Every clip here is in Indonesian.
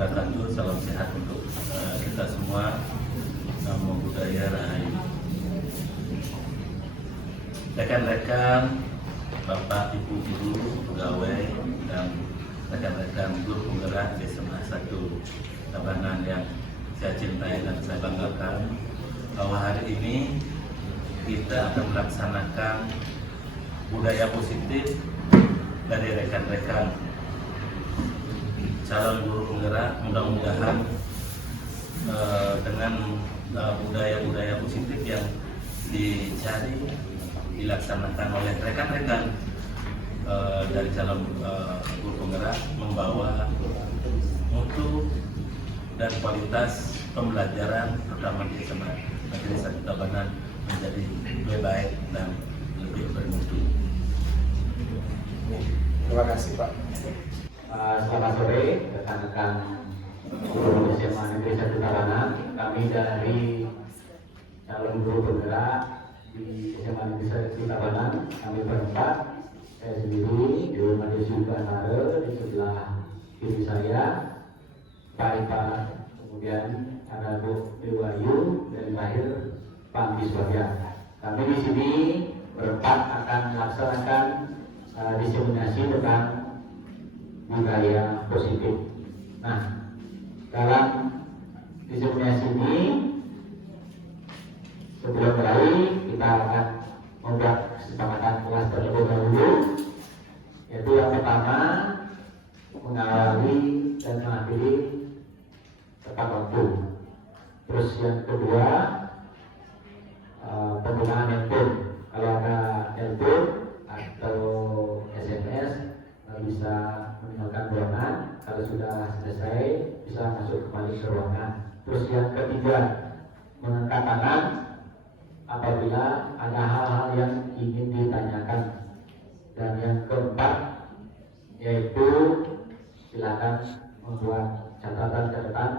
wabarakatuh. Salam sehat untuk kita semua. Namo Buddhaya Rahayu. Rekan-rekan, Bapak, Ibu, Guru, pegawai, dan rekan-rekan guru penggerak SMA 1 Tabanan yang saya cintai dan saya banggakan, bahwa hari ini kita akan melaksanakan budaya positif dari rekan-rekan calon guru penggerak. Mudah-mudahan dengan budaya-budaya positif yang dicari dilaksanakan oleh rekan-rekan dari calon guru penggerak membawa mutu dan kualitas pembelajaran terutama di SMA Negeri 1 Tabanan menjadi lebih baik dan lebih bermutu. Terima kasih Pak. Selamat sore rekan-rekan guru SMA Negeri 1 Tabanan. Kami dari calon guru penggerak di SMA Negeri 1 Tabanan, kami berempat. Saya sendiri, Dewi Made Suganare, di sebelah kiri saya Pak Ipa, kemudian ada Bu Dewayu, dan lahir Pak Biswaya. Kami di sini berempat akan melaksanakan diseminasi tentang budaya positif. Nah, dalam diseminasi ini sebelum mulai kita akan membuat kesepakatan kelas terlebih dahulu, yaitu yang pertama mengawali dan mengakhiri tepat waktu. Terus yang kedua penggunaan handphone. Kalau ada handphone atau SMS bisa meninggalkan ruangan. Kalau sudah selesai bisa masuk kembali ke ruangan. Terus yang ketiga mengangkat tangan apabila ada hal-hal yang ingin ditanyakan. Dan yang keempat yaitu silakan membuat catatan-catatan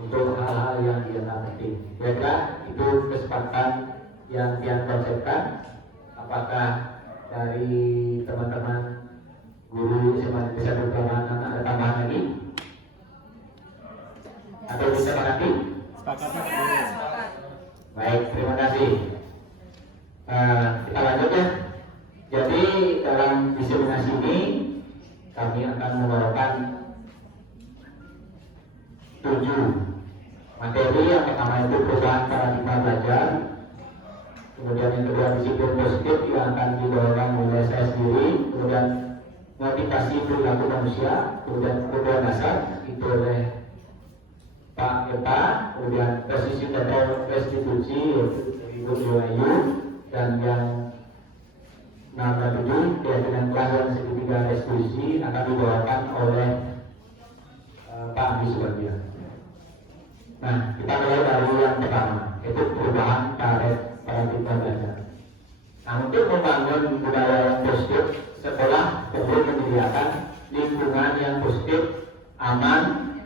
untuk hal-hal yang dianggap penting. Baiklah, itu kesepakatan yang konsepkan. Apakah dari teman-teman guru SMA bisa berpengalaman ada tambahan lagi? Atau bisa disepakati? Baik, terima kasih. Kita lanjut ya. Jadi dalam diseminasi ini kami akan membawakan 7 materi. Yang pertama itu perubahan paradigma belajar. Kemudian yang kedua disiplin positif yang akan dibawakan oleh saya sendiri. Kemudian motivasi perilaku manusia. Kemudian kebutuhan dasar itu oleh Pak Epa. Kemudian presisi atau restitusi Ibu Dewayu. Dan yang 6 dan 7 keyakinan kelas dan segitiga restitusi akan dibawakan oleh Pak Andi Subardia. Nah, kita mulai dari yang pertama, yaitu perubahan paradigma belajar. Nah, untuk membangun budaya yang positif, sekolah perlu menyediakan lingkungan yang positif, aman,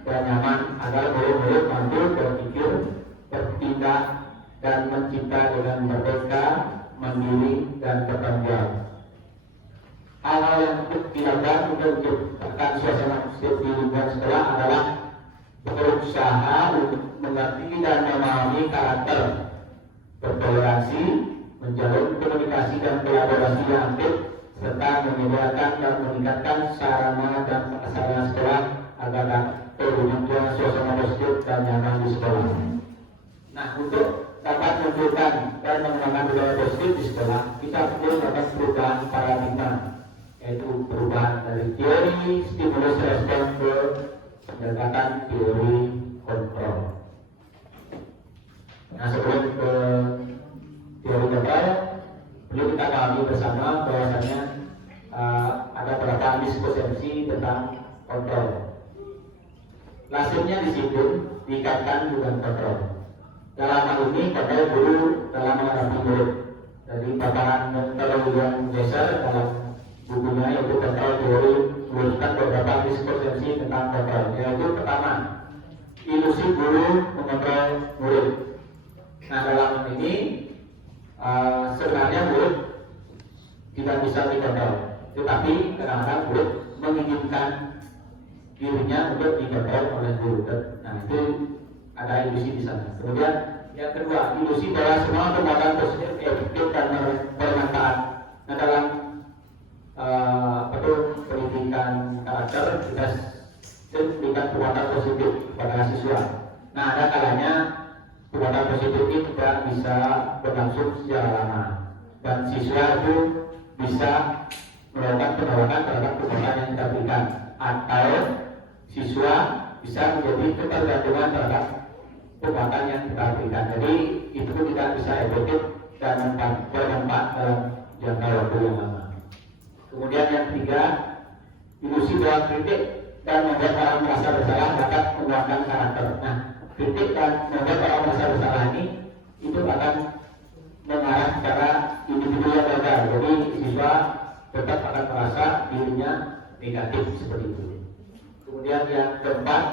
dan nyaman agar murid-murid mampu berpikir, bertindak, dan mencipta dengan merdeka, mandiri, dan bertanggung jawab. Hal-hal yang dilakukan untuk menciptakan suasana positif di lingkungan sekolah adalah berusaha untuk mengerti dan memahami karakter, bertoleransi, menjalin komunikasi dan kolaborasi yang aktif, serta menyediakan dan meningkatkan sarana dan prasarana sekolah agar terwujudnya suasana positif dan nyaman di sekolah. Nah, untuk dapat menunjukkan dan mengembangkan budaya positif di sekolah, kita perlu melakukan perubahan paradigma, yaitu perubahan dari teori stimulus respon ke pendekatan teori kontrol. Nah, sebelum ke teori kontrol, perlu kita pahami bersama bahwasanya ada beberapa miskonsepsi tentang kontrol. Lazimnya disiplin dikaitkan dengan kontrol. Dalam hal ini kontrol guru dalam menghadapi murid. Jadi paparan Dr. William Jesser dalam bukunya yaitu kontrol teori menyebutkan beberapa miskonsepsi tentang kontrol. Yaitu pertama, ilusi guru mengontrol murid. Nah, dalam hal ini sebenarnya murid tidak bisa dikontrol, tetapi kadang-kadang murid menginginkan dirinya untuk dikontrol oleh guru. Nah itu ada ilusi di sana. Kemudian yang kedua, ilusi bahwa semua perbuatan positif efektif dan bermanfaat. Nah dalam pendidikan karakter kita berikan perbuatan positif pada siswa. Nah ada kalanya perbuatan positif ini tidak bisa berlangsung secara lama dan siswa itu bisa melakukan penolakan terhadap perbuatan yang kita berikan, atau siswa bisa menjadi ketergantungan terhadap perbuatan yang kita berikan. Jadi itu pun tidak bisa efektif dan bermanfaat dalam jangka waktu yang lama. Kemudian yang ketiga, ilusi bahwa kritik dan membuat orang merasa bersalah dapat menguatkan karakter. Nah, kritik dan membuat orang merasa bersalah ini itu akan mengarah kepada individu yang gagal. Jadi siswa tetap akan merasa dirinya negatif seperti itu. Kemudian yang keempat,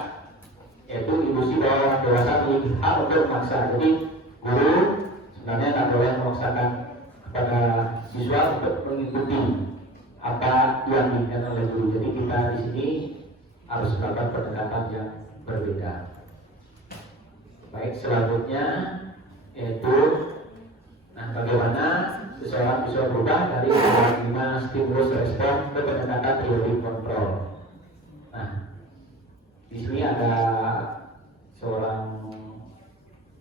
yaitu ilusi bahwa orang dewasa memiliki hak untuk memaksa. Jadi guru sebenarnya tidak boleh memaksakan kepada siswa untuk mengikuti apa yang diinginkan oleh guru. Jadi kita di sini harus melakukan pendekatan yang berbeda. Baik, selanjutnya yaitu bagaimana seseorang bisa berubah dari paradigma stimulus respon ke pendekatan teori kontrol. Nah, di sini ada seorang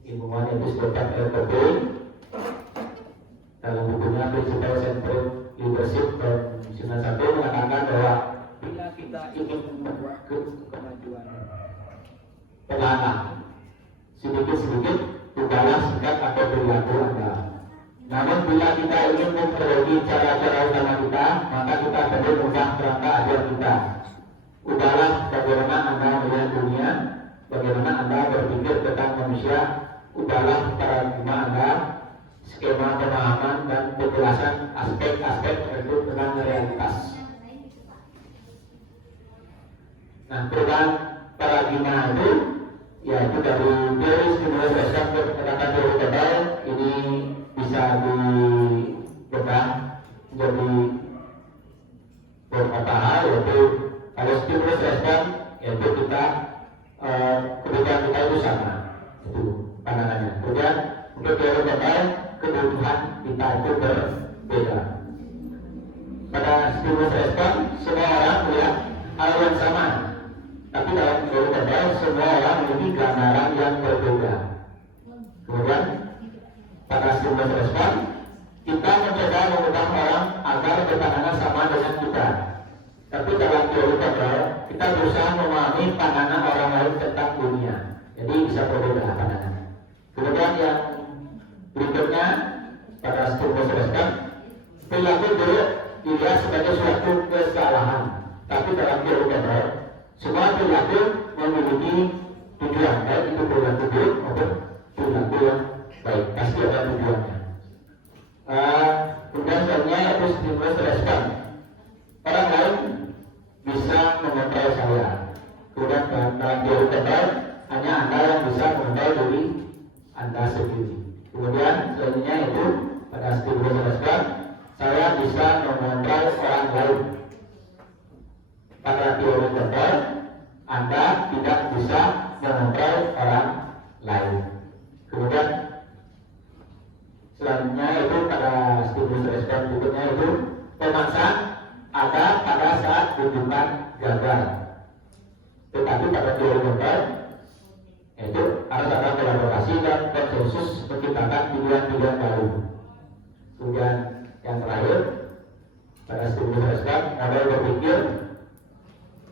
ilmuwan yaitu Stephen L. Covey dalam bukunya Principles and Leadership tahun 1991 mengatakan bahwa bila kita ingin membuat kemajuan perlahan, sedikit-sedikit ubahlah sikap atau perilaku Anda. Namun bila kita ingin memperbaiki cara-cara utama kita, maka kita perlu mengubah kerangka ajar kita. Ubahlah bagaimana Anda melihat dunia, bagaimana Anda berpikir tentang manusia. Ubahlah paradigma Anda, skema pemahaman dan penjelasan aspek-aspek tertentu tentang realitas. Nah, perubahan paradigma itu yaitu dari teori stimulus respon ke pendekatan teori kontrol ini bisa dibedah menjadi beberapa hal, yaitu kalau stimulus respon yaitu kita kebutuhan kita itu sama, itu pandangannya. Kemudian untuk teori kontrol kebutuhan kita itu berbeda. Pada stimulus respon semua orang melihat hal yang sama, tapi dalam teori kontrol semua orang memiliki gambaran yang berbeda. Kemudian pada stimulus respon kita mencoba mengubah orang agar berpandangan sama dengan kita. Tapi dalam teori kontrol kita berusaha memahami pandangan orang lain tentang dunia. Jadi bisa berbeda pandangannya. Kemudian yang berikutnya pada stimulus respon, perilaku buruk dilihat sebagai suatu kesalahan. Tapi dalam teori kontrol semua perilaku memiliki tujuan, baik itu perilaku buruk maupun perilaku yang baik, pasti ada tujuannya. Kemudian selanjutnya yaitu stimulus respon. Orang lain bisa mengontrol saya. Kemudian dalam teori kontrol hanya Anda yang bisa mengontrol diri Anda sendiri. Kemudian selanjutnya itu pada stimulus respon, saya bisa mengontrol orang lain. Pada teori kontrol Anda tidak bisa mengontrol orang lain. Kemudian selanjutnya itu pada stimulus respon berikutnya itu pemaksaan ada pada saat rujukan gagal. Tetapi pada teori kontrol itu harus ada kolaborasi dan konsensus menciptakan pilihan-pilihan baru. Kemudian yang terakhir pada stimulus respon model berpikir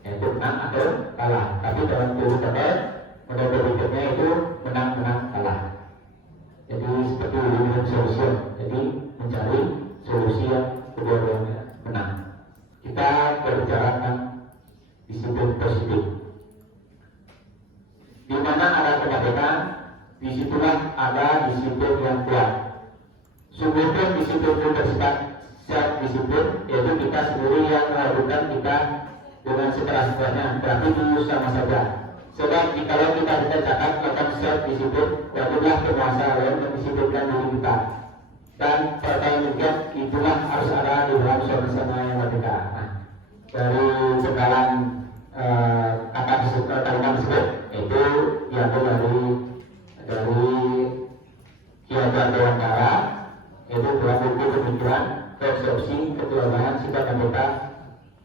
yaitu menang atau kalah. Tapi dalam teori kontrol model berpikirnya itu menang-menang kalah. Jadi seperti win-win solution. Jadi mencari solusi yang kedua-duanya menang. Kita berbicara tentang disiplin positif. Di mana ada kemerdekaan, disitulah ada disiplin yang kuat. Sumber disiplin itu bersifat self-disiplin, yaitu kita sendiri yang melakukan kita dengan sekeras-kerasnya, berarti itu sama saja. Sebab jikalau kita dikerjakan melakukan self-disiplin, wajiblah penguasa lain mendisiplinkan diri kita. Dan pertanyaan itulah harus ada di dalam suasana yang merdeka. Nah, dari sekarang kata kalimat tersebut itu diambil dari Kiaga Dewantara, itu dalam buku pemikiran konsepsi ketuhanan sikap anggota,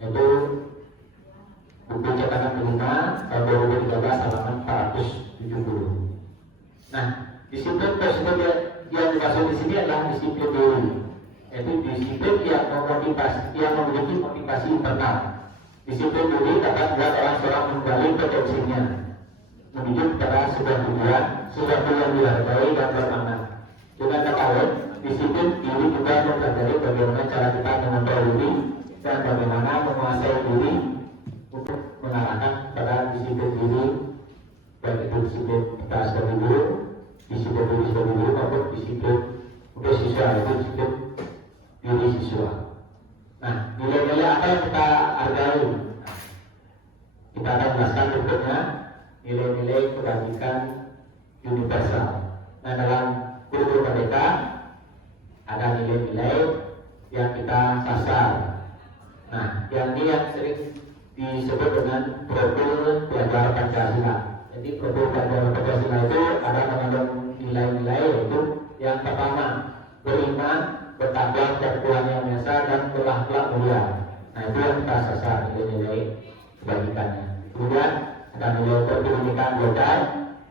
itu buku cetakan kelima tahun 2013 halaman 470. Nah, disiplin tersebut yang dimaksud di sini adalah disiplin diri, yaitu disiplin yang memiliki motivasi internal. Disiplin diri dapat membuat seorang menggali potensinya menuju kepada sebuah tujuan, sesuatu yang dihargai dan bermakna. Dengan kata lain, disiplin diri juga mempelajari bagaimana cara kita mengontrol diri dan bagaimana menguasai diri untuk mengarahkan pada disiplin diri, baik itu disiplin kita sebagai guru, disiplin diri sebagai guru, maupun disiplin untuk siswa, itu disiplin diri siswa. Nah, nilai-nilai apa yang kita hargai? Kita akan jelaskan berikutnya nilai-nilai kebajikan universal. Nah, dalam guru merdeka ada nilai-nilai yang kita sasar. Nah, yang ini yang sering disebut dengan profil pelajar Pancasila. Jadi profil pelajar Pancasila itu ada mengandung nilai-nilai, yaitu yang pertama beriman, bertakwa kepada Tuhan Yang Maha Esa dan berakhlak mulia. Nah, itu yang kita sasar nilai-nilai kebajikannya. Kemudian ada nilai berkebinekaan global,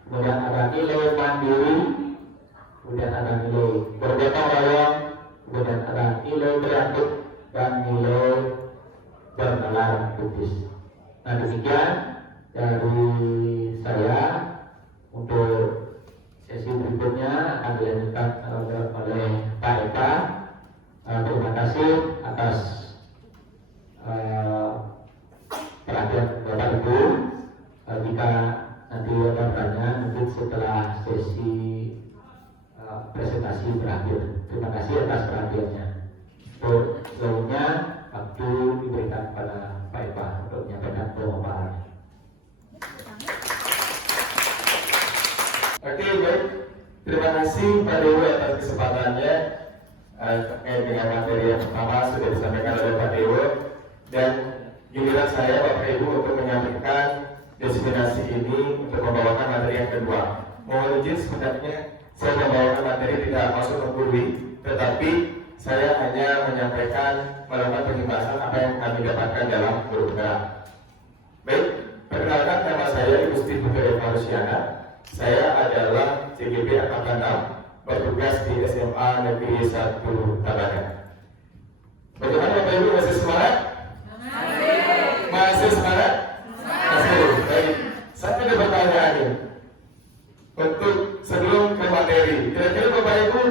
kemudian ada nilai mandiri, kemudian ada nilai bergotong royong, kemudian ada nilai kreatif dan nilai bernalar kritis. Nah, demikian dari saya. Untuk sesi berikutnya akan dilanjutkan oleh Pak Eka. Terima kasih atas perhatian Bapak Ibu. Jika nanti ada pertanyaan mungkin setelah sesi presentasi berakhir. Terima kasih atas perhatiannya. Untuk selanjutnya waktu diberikan kepada Pak Eka untuk menyampaikan pemaparan. Oke, baik. Terima kasih Pak Dewo atas kesempatannya terkait dengan materi yang pertama sudah disampaikan oleh Pak Dewo, dan giliran saya Bapak Ibu untuk menyampaikan destinasi ini untuk membawakan materi yang kedua. Mohon izin sebenarnya saya membawakan materi tidak masuk menggurui, tetapi saya hanya menyampaikan melakukan penjelasan apa yang kami dapatkan dalam guru gerak. Baik, perkenalkan nama saya Ibu Siti Putri Eva Rusiana. Saya adalah CGP Angkatan 6, bertugas di SMA Negeri 1 Tabanan. Bagaimana Bapak Ibu, masih semangat? Masih semangat? Masih. Baik. Saya ada pertanyaan nih. Untuk sebelum ke materi, kira-kira Bapak Ibu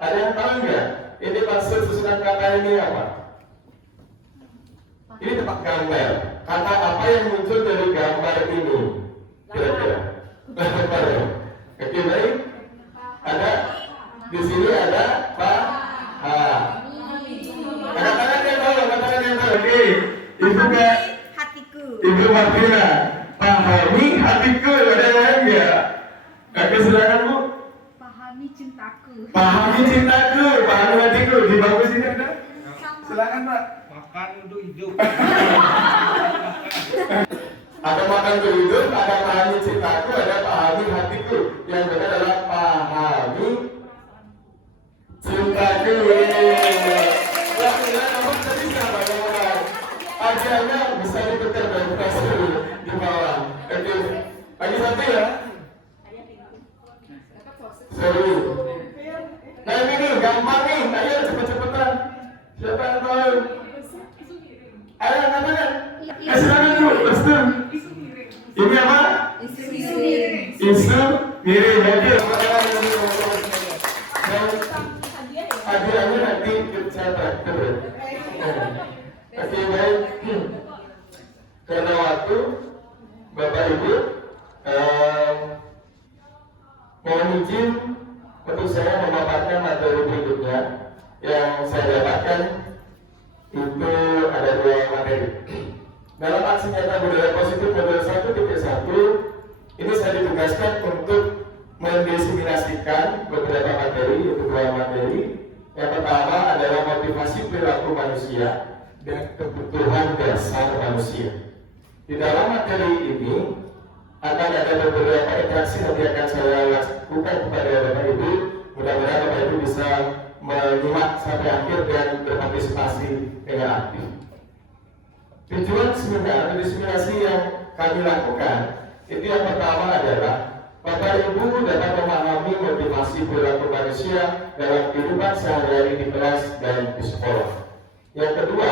ada yang tahu nggak? Ini maksud susunan kata ini apa? Ini tempat gambar. Kata apa yang muncul dari gambar ini? Kira-kira? Oke, baik. Ada di sini ada katakan yang tahu. Oke, Ibu Martina, pahami hatiku. Ada yang lain nggak? Oke, silakan Bu. Pahami cintaku. Pahami cintaku, pahami hatiku. Di bawah sini ada. Silakan Pak. Makan untuk hidup. Ada makan untuk hidup, ada pahami cintaku, ada pahami hatiku. Yang benar adalah pahami cintaku. Yang benar namun tadi siapa yang benar? Ajarnya bisa diputar dari di bawah. Oke, lagi satu ya. Seru. Nah ini gampang nih, ayo cepet-cepetan. Siapa yang tahu? Ayo katakan. Silakan Bu, Restu. Ini apa? Isu miring. Hadiahnya nanti saya traktir. Oke, baik. Karena waktu, Bapak Ibu, mohon izin untuk saya memaparkan materi berikutnya yang saya dapatkan. Itu ada 2 materi. Dalam aksi nyata budaya positif model 1.1 ini saya ditugaskan untuk mendiseminasikan beberapa materi, yaitu 2 materi. Yang pertama adalah motivasi perilaku manusia dan kebutuhan dasar manusia. Di dalam materi ini akan ada beberapa interaksi nanti akan saya lakukan kepada Bapak Ibu. Mudah-mudahan Bapak Ibu bisa menyimak sampai akhir dan berpartisipasi dengan aktif. Tujuan seminar, diskusi yang kami lakukan, itu yang pertama adalah Bapak Ibu dapat memahami motivasi perilaku manusia dalam kehidupan sehari-hari di kelas dan di sekolah. Yang kedua,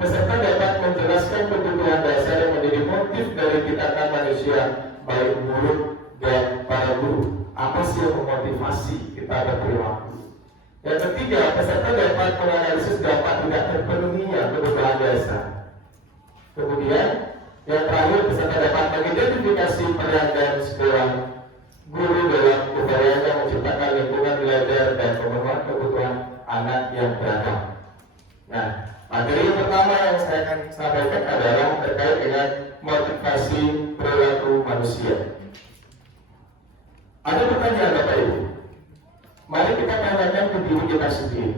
peserta dapat menjelaskan kebutuhan dasar yang menjadi motif dari tindakan manusia, baik guru dan para guru. Apa sih yang memotivasi kita berperilaku? Yang ketiga, peserta dapat menganalisis dampak tidak terpenuhinya kebutuhan dasar. Kemudian, yang terakhir, peserta dapat mengidentifikasi peran dan sekolah guru dalam upayanya menciptakan lingkungan belajar dan pemenuhan kebutuhan anak yang beragam. Nah, materi yang pertama yang saya akan sampaikan adalah terkait dengan motivasi perilaku manusia. Ada pertanyaan Bapak Ibu. Mari kita tanyakan ke diri kita sendiri.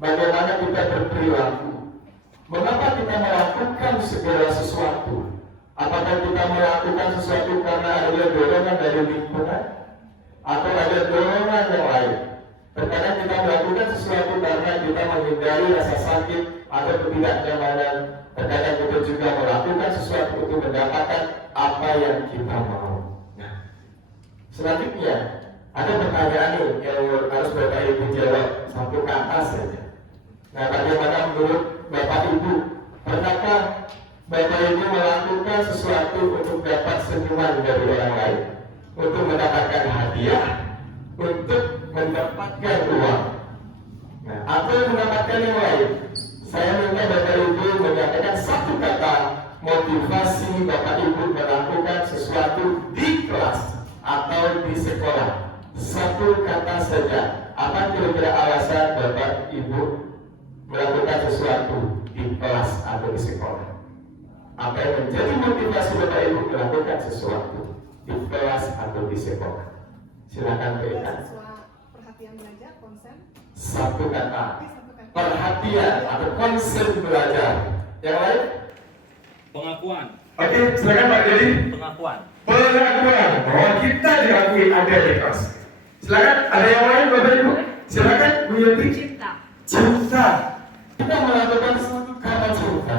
Bagaimana kita berperilaku? Mengapa kita melakukan segala sesuatu? Apakah kita melakukan sesuatu karena ada dorongan dari lingkungan? Atau ada dorongan yang lain? Terkadang kita melakukan sesuatu karena kita menghindari rasa sakit atau ketidaknyamanan. Terkadang kita juga melakukan sesuatu untuk mendapatkan apa yang kita mau. Nah, selanjutnya ada pertanyaan nih yang harus Bapak Ibu jawab satu kata saja. Nah, bagaimana menurut Bapak Ibu? Pernahkah Bapak Ibu melakukan sesuatu untuk dapat senyuman dari orang lain? Untuk mendapatkan hadiah? Untuk mendapatkan uang? Nah, atau mendapatkan yang lain? Saya minta Bapak Ibu menyatakan satu kata motivasi Bapak Ibu melakukan sesuatu di kelas atau di sekolah. Satu kata saja. Apa kira-kira alasan Bapak Ibu melakukan sesuatu di kelas atau di sekolah? Apa yang menjadi motivasi Bapak Ibu melakukan sesuatu di kelas atau di sekolah? Silakan berikan. Perhatian belajar, konsen. Satu kata. Perhatian atau konsen belajar. Yang lain? Pengakuan. Oke, silakan Pak Dedi. Pengakuan. Pengakuan bahwa kita diakui ada di kelas. Silakan, ada yang lain Bapak Ibu? Silakan Bu Yenti. Cinta. Kita melakukan sesuatu karena cinta.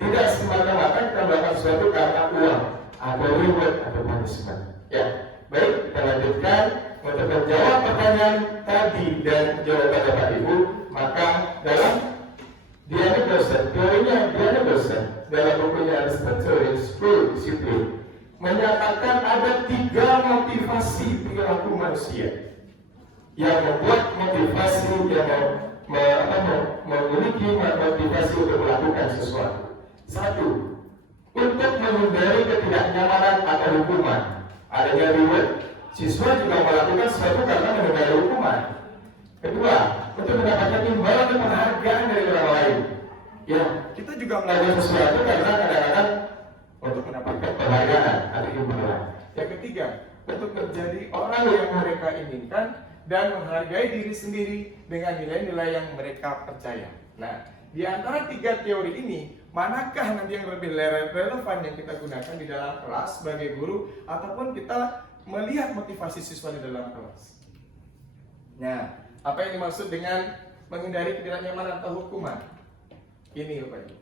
Tidak semata-mata kita melakukan sesuatu karena uang atau reward atau punishment. Ya, baik, kita lanjutkan untuk menjawab pertanyaan tadi dan jawaban Bapak Ibu. Maka dalam Diana Dosen, teorinya Diana Dosen dalam bukunya Aristotle School Discipline menyatakan ada 3 motivasi perilaku manusia yang membuat motivasi yang memiliki motivasi untuk melakukan sesuatu. 1. Untuk menghindari ketidaknyamanan atau hukuman. Adanya reward. Siswa juga melakukan sesuatu karena menghindari hukuman. Kedua, untuk mendapatkan imbalan dan penghargaan dari orang lain. Ya, kita juga melakukan sesuatu karena kadang-kadang untuk mendapatkan penghargaan atau imbalan. Yang ketiga, untuk menjadi orang yang mereka inginkan dan menghargai diri sendiri dengan nilai-nilai yang mereka percaya. Nah, di antara 3 teori ini, manakah nanti yang lebih relevan yang kita gunakan di dalam kelas sebagai guru ataupun kita melihat motivasi siswa di dalam kelas? Nah, apa yang dimaksud dengan menghindari ketidaknyamanan atau hukuman? Ini Bapak Ibu.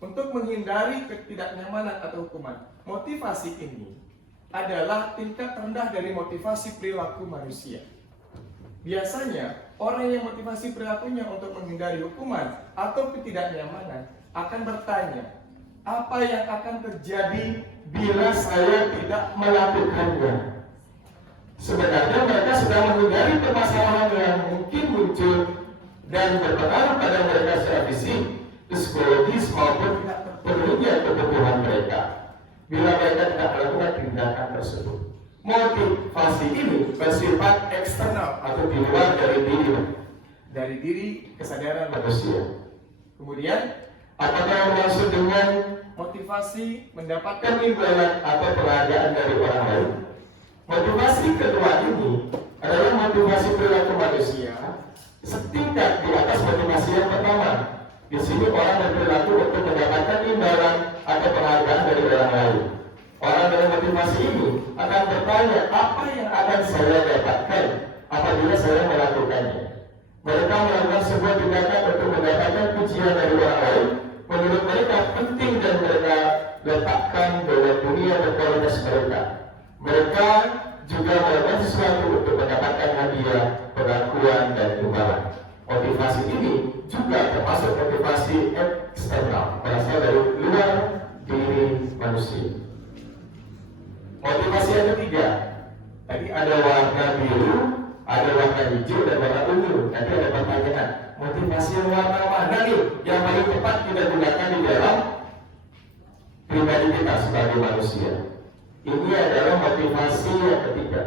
Untuk menghindari ketidaknyamanan atau hukuman, motivasi ini adalah tingkat rendah dari motivasi perilaku manusia. Biasanya, orang yang motivasi perilakunya untuk menghindari hukuman atau ketidaknyamanan akan bertanya, apa yang akan terjadi bila saya tidak melakukannya? Sebenarnya mereka sudah menghindari permasalahan yang mungkin muncul dan berpengaruh pada mereka secara fisik, psikologis maupun tidak terpenuhinya kebutuhan mereka. Bila mereka tidak melakukan tindakan tersebut, motivasi ini bersifat eksternal atau di luar dari diri kesadaran manusia. Kemudian, apakah yang dimaksud dengan motivasi mendapatkan imbalan atau penghargaan dari orang lain? Motivasi kedua ini adalah motivasi perilaku manusia setingkat di atas motivasi yang pertama. Di sini orang berperilaku untuk mendapatkan imbalan atau penghargaan dari orang lain. Orang dengan motivasi ini akan bertanya, apa yang akan saya dapatkan apabila saya melakukannya? Mereka melakukan sebuah tindakan untuk mendapatkan pujian dari orang lain. Menurut mereka penting dan mereka letakkan dalam dunia berkualitas mereka. Mereka juga melakukan sesuatu untuk mendapatkan hadiah, pengakuan, dan imbalan. Motivasi ini juga termasuk motivasi eksternal, berasal dari luar diri manusia. Motivasi yang ketiga, tadi ada warna biru, ada warna hijau, dan warna ungu. Nanti ada pertanyaan, motivasi yang warna mana nih yang paling tepat kita gunakan di dalam pribadi kita sebagai manusia? Ini adalah motivasi yang ketiga.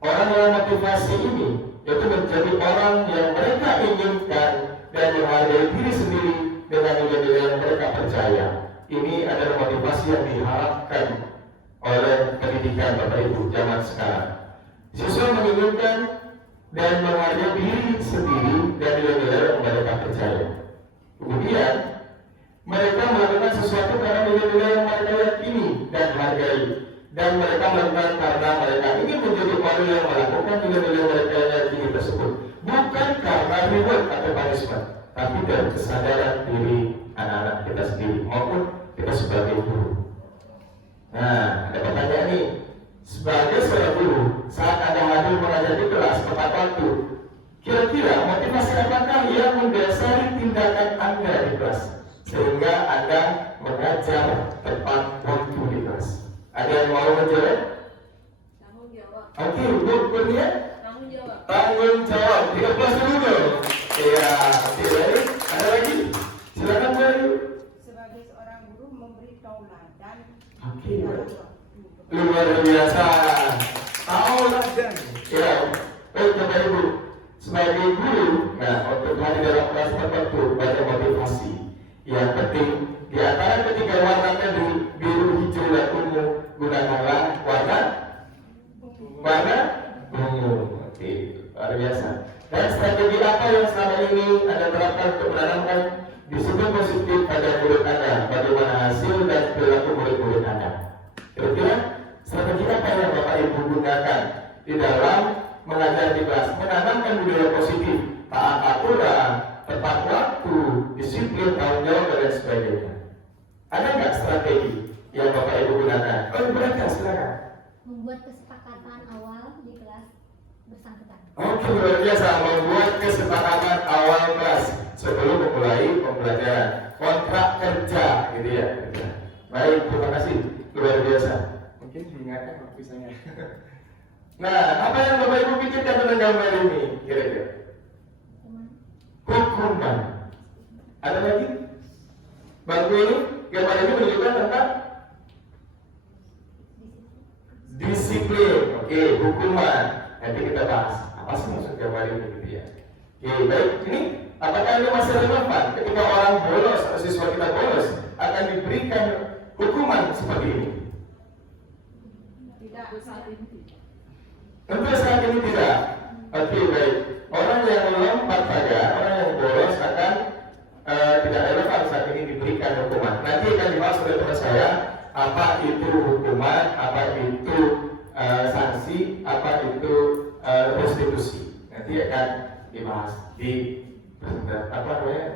Orang yang motivasi ini yaitu menjadi orang yang mereka inginkan dan menghargai diri sendiri dengan nilai-nilai yang mereka percaya. Ini adalah motivasi yang diharapkan oleh pendidikan Bapak Ibu zaman sekarang. Siswa menginginkan dan menghargai diri sendiri dan nilai-nilai yang mereka percaya. Kemudian mereka melakukan sesuatu karena nilai-nilai yang mereka yakini dan hargai. Dan mereka melakukan karena mereka ingin menjadi orang yang melakukan nilai-nilai mereka yang yakini tersebut. Bukan karena reward atau punishment, tapi dari kesadaran diri anak-anak kita sendiri maupun kita sebagai guru. Nah, ada pertanyaan nih. Sebagai seorang guru, saat Anda hadir mengajar di kelas tepat waktu, kira-kira motivasi apakah yang mendasari tindakan Anda di kelas sehingga Anda mengajar tepat waktu di kelas? Ada yang mau menjawab? Tanggung jawab. Oke, untuk Kurnia? Tanggung jawab. Tanggung jawab. 13 dulu dong. Iya, oke, baik. Ada lagi? Silakan Bayu. Sebagai seorang guru memberi tauladan. Oke, baik. Luar biasa. Tauladan. Ya, baik Bapak Ibu. Sebagai guru, nah untuk hadir dalam kelas tertentu banyak motivasi. Yang penting di antara ketiga warna tadi, biru, hijau, dan ungu, gunakanlah warna ungu. Oke, luar biasa. Dan strategi apa yang selama ini Anda terapkan untuk menanamkan disiplin positif pada murid Anda? Bagaimana hasil dan perilaku murid-murid Anda? Kira-kira strategi apa yang Bapak Ibu gunakan di dalam mengajar di kelas, menanamkan budaya positif, taat aturan, tepat waktu, disiplin, tanggung jawab, dan sebagainya? Ada nggak strategi yang Bapak Ibu gunakan? Oh, gunakan, silakan. Membuat kesepakatan awal di kelas bersangkutan. Oke, luar biasa. Membuat kesepakatan awal kelas sebelum memulai pembelajaran, kontrak kerja, gitu ya. Baik, terima kasih. Luar biasa. Mungkin diingatkan waktu saya. Nah, apa yang Bapak Ibu pikirkan tentang gambar ini? Kira-kira hukuman. Ada lagi? Bangku ini, gambar ini menunjukkan tentang disiplin. Oke, hukuman. Nanti kita bahas apa sih maksud gambar ini, gitu ya. Oke, baik. Ini apakah ini masih relevan ketika orang bolos atau siswa kita bolos akan diberikan hukuman seperti ini? Tidak, saat ini tidak. Tentu saat ini tidak. Oke, baik. Orang yang melompat saja, orang yang bolos akan tidak relevan saat ini diberikan hukuman. Nanti akan dibahas oleh teman saya apa itu hukuman, apa itu sanksi, apa itu restitusi. Nanti akan dibahas di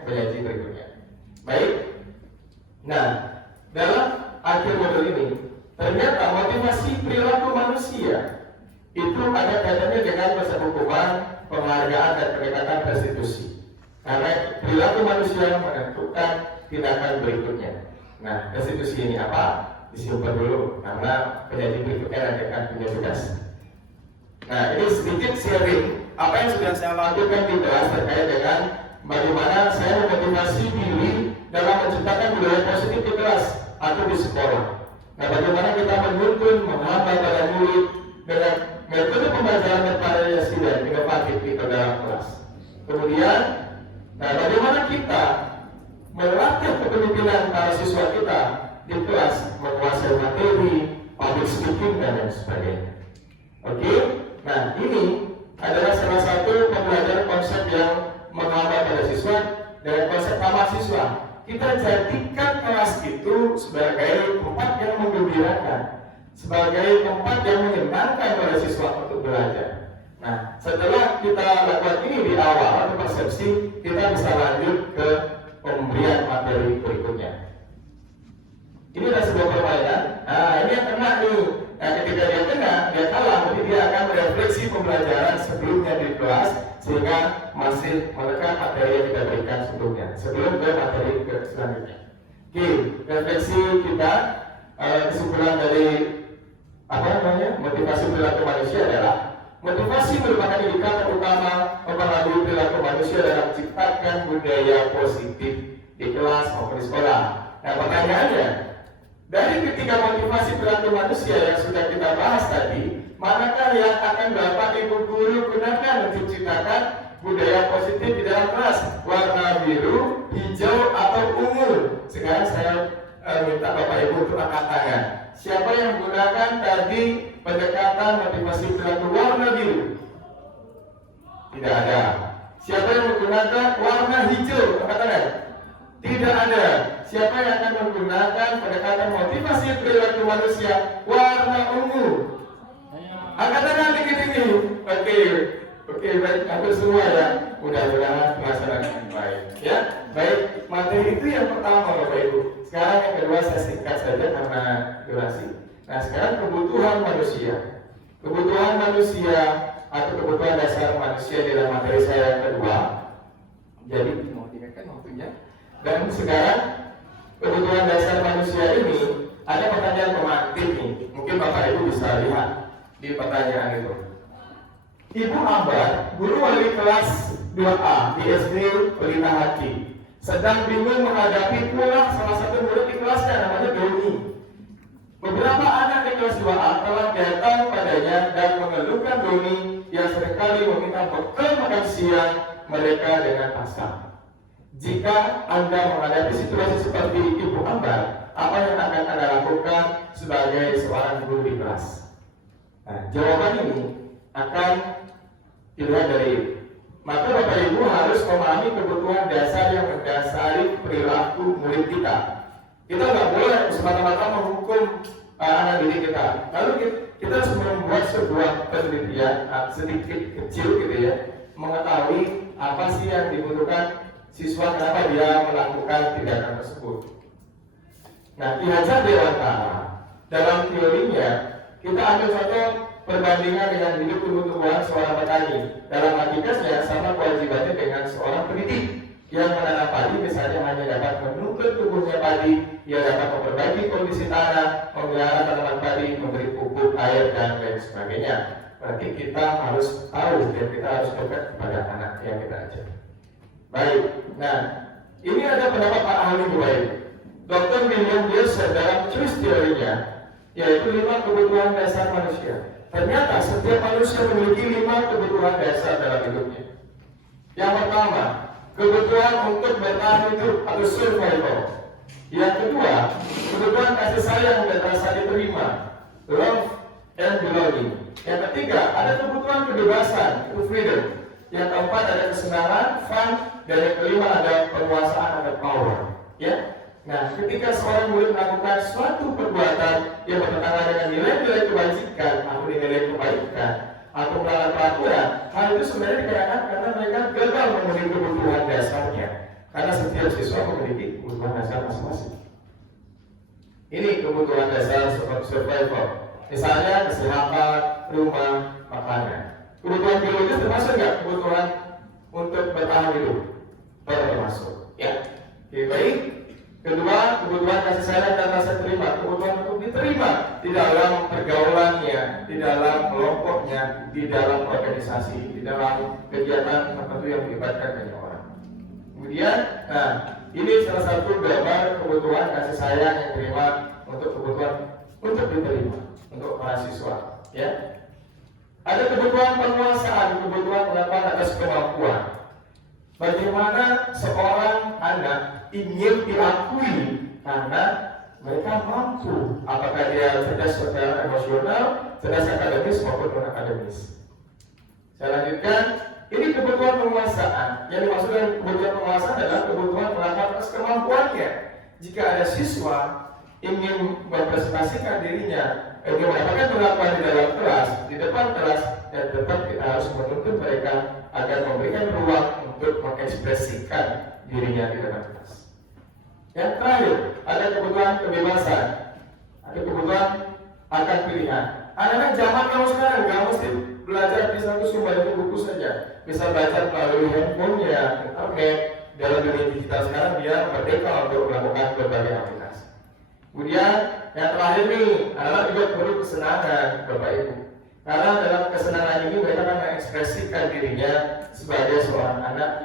penyaji berikutnya. Baik. Nah, dalam akhir modul ini ternyata motivasi perilaku manusia itu ada kaitannya dengan konsep hukuman, penghargaan, dan pendekatan restitusi. Karena perilaku manusia menentukan tindakan berikutnya. Nah, restitusi ini apa? Disimpan dulu, karena penyaji berikutnya nanti akan punya tugas. Nah, ini sedikit sharing apa yang sudah saya lakukan di kelas terkait dengan bagaimana saya memotivasi diri dalam menciptakan budaya positif di kelas atau di sekolah. Nah, bagaimana kita menuntun, menghambat para murid dengan metode pembelajaran bervariasi dan inovatif di dalam kelas. Kemudian, nah bagaimana kita melatih kepemimpinan para siswa kita di kelas, menguasai materi, public speaking, dan lain sebagainya. Oke, nah ini adalah salah satu pembelajaran konsep yang menghambat pada siswa dengan konsep ramah siswa. Kita jadikan kelas itu sebagai tempat yang menggembirakan, sebagai tempat yang menyenangkan para siswa untuk belajar. Nah, setelah kita lakukan ini di awal atau persepsi, kita bisa lanjut ke pemberian materi berikutnya. Ini adalah sebuah permainan. Nah, ini yang kena nih. Nah, ketika dia kena, dia kalah, jadi dia akan merefleksi pembelajaran sebelumnya di kelas sehingga masih menekan materi yang kita berikan sebelumnya, sebelum ke materi selanjutnya. Oke, refleksi kita, kesimpulan dari motivasi perilaku manusia adalah motivasi merupakan indikator utama mempengaruhi perilaku manusia dalam menciptakan budaya positif di kelas maupun di sekolah. Nah, pertanyaannya, dari ketiga motivasi perilaku manusia yang sudah kita bahas tadi, manakah yang akan Bapak Ibu guru gunakan untuk menciptakan budaya positif di dalam kelas? Warna biru, hijau, atau ungu? Sekarang saya minta Bapak Ibu untuk angkat tangan. Siapa yang menggunakan tadi pendekatan motivasi perilaku warna biru? Tidak ada. Siapa yang menggunakan warna hijau? Angkat tangan. Tidak ada. Siapa yang akan menggunakan pendekatan motivasi perilaku manusia warna ungu? Angkat tangan dikit ini. Oke, baik. Hampir semua ya. Mudah-mudahan melaksanakan baik. Ya, baik. Materi itu yang pertama, Bapak Ibu. Sekarang yang kedua saya singkat saja karena durasi. Nah, sekarang kebutuhan manusia. Kebutuhan manusia atau kebutuhan dasar manusia dalam materi saya yang kedua. Jadi mau tinggalkan waktunya. Dan sekarang kebutuhan dasar manusia ini ada pertanyaan pemantik nih. Mungkin Bapak Ibu bisa lihat di pertanyaan itu. Ibu Ambar, guru wali kelas 2A di SD Pelita Hati, sedang bingung menghadapi pula salah satu murid di kelasnya namanya Doni. Beberapa anak di kelas 2A telah datang padanya dan mengeluhkan Doni yang seringkali meminta bekal makan siang mereka dengan pasrah. Jika Anda menghadapi situasi seperti Ibu Ambar, apa yang akan Anda lakukan sebagai seorang guru di kelas? Nah, jawaban ini akan dilihat dari, maka Bapak Ibu harus memahami kebutuhan dasar yang mendasari perilaku murid kita. Kita nggak boleh semata-mata menghukum anak didik kita. Lalu kita harus membuat sebuah penelitian sedikit kecil gitu ya, mengetahui apa sih yang dibutuhkan siswa, kenapa dia melakukan tindakan tersebut. Nah, Ki Hajar Dewantara dalam teorinya kita ambil contoh perbandingan dengan hidup tumbuh-tumbuhan seorang petani. Dalam aktivitasnya sama kewajibannya dengan seorang pendidik yang menanam padi, misalnya hanya dapat menuntut tumbuhnya padi, ia dapat memperbaiki kondisi tanah, memelihara tanaman padi, memberi pupuk, air, dan lain sebagainya. Berarti kita harus tahu dan kita harus dekat kepada anak yang kita ajar. Baik, nah ini ada pendapat Pak ahli baik. Dr. William Gilson dalam choice teorinya, yaitu 5 kebutuhan dasar manusia. Ternyata setiap manusia memiliki 5 kebutuhan dasar dalam hidupnya. Yang pertama, kebutuhan untuk bertahan hidup atau survival. Yang kedua, kebutuhan kasih sayang dan rasa diterima, love and belonging. Yang ketiga, ada kebutuhan kebebasan, freedom. Yang keempat ada kesenangan, fun, dan yang kelima ada penguasaan atau power. Ya. Nah, ketika seorang murid melakukan suatu perbuatan yang bertentangan dengan nilai-nilai kebajikan atau nilai kebaikan atau melanggar peraturan, hal itu sebenarnya dikarenakan karena mereka gagal memenuhi kebutuhan dasarnya. Karena setiap siswa memiliki kebutuhan dasar masing-masing. Ini kebutuhan dasar survival. Misalnya kesehatan, rumah, makanan. Kebutuhan biologis termasuk nggak? Kebutuhan untuk bertahan hidup termasuk. Ya, oke, baik. Kedua, kebutuhan kasih sayang dan rasa terima, kebutuhan untuk diterima di dalam pergaulannya, di dalam kelompoknya, di dalam organisasi, di dalam kegiatan tertentu yang melibatkan banyak orang. Kemudian, nah ini salah satu gambar kebutuhan kasih sayang yang diterima untuk kebutuhan untuk diterima untuk para siswa. Ya, ada kebutuhan penguasaan, kebutuhan melakukan atas kemampuan. Bagaimana seorang anak ingin diakui karena mereka mampu, apakah dia cerdas secara emosional, cerdas akademis maupun non akademis. Saya lanjutkan, Ini kebutuhan penguasaan. Yang dimaksud dengan kebutuhan penguasaan adalah kebutuhan penguasaan atas kemampuannya. Jika ada siswa ingin mempresentasikan dirinya, ingin mendapatkan pengakuan di dalam kelas, di depan kelas, dan tetap kita harus menuntut mereka agar memberikan ruang untuk mengekspresikan dirinya di depan kelas. Yang terakhir, ada kebutuhan kebebasan, ada kebutuhan akan pilihan. Anak-anak zaman kamu sekarang nggak mesti belajar di satu sumber itu buku saja, bisa belajar melalui handphonenya, internet. Dalam dunia digital sekarang dia merdeka untuk melakukan berbagai aplikasi. Kemudian yang terakhir nih, anak juga perlu kesenangan, Bapak Ibu. Karena dalam kesenangan ini mereka akan mengekspresikan dirinya sebagai seorang anak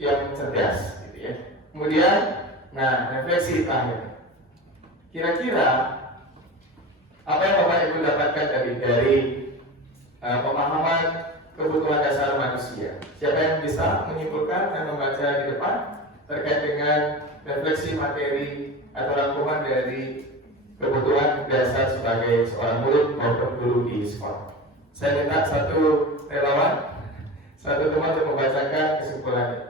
yang cerdas, gitu ya. Kemudian, nah refleksi terakhir. Kira-kira apa yang Bapak Ibu dapatkan dari pemahaman kebutuhan dasar manusia? Siapa yang bisa menyimpulkan dan membaca di depan terkait dengan refleksi materi atau rangkuman dari kebutuhan dasar sebagai seorang murid maupun guru di sekolah? Saya minta satu relawan, satu teman untuk membacakan kesimpulannya.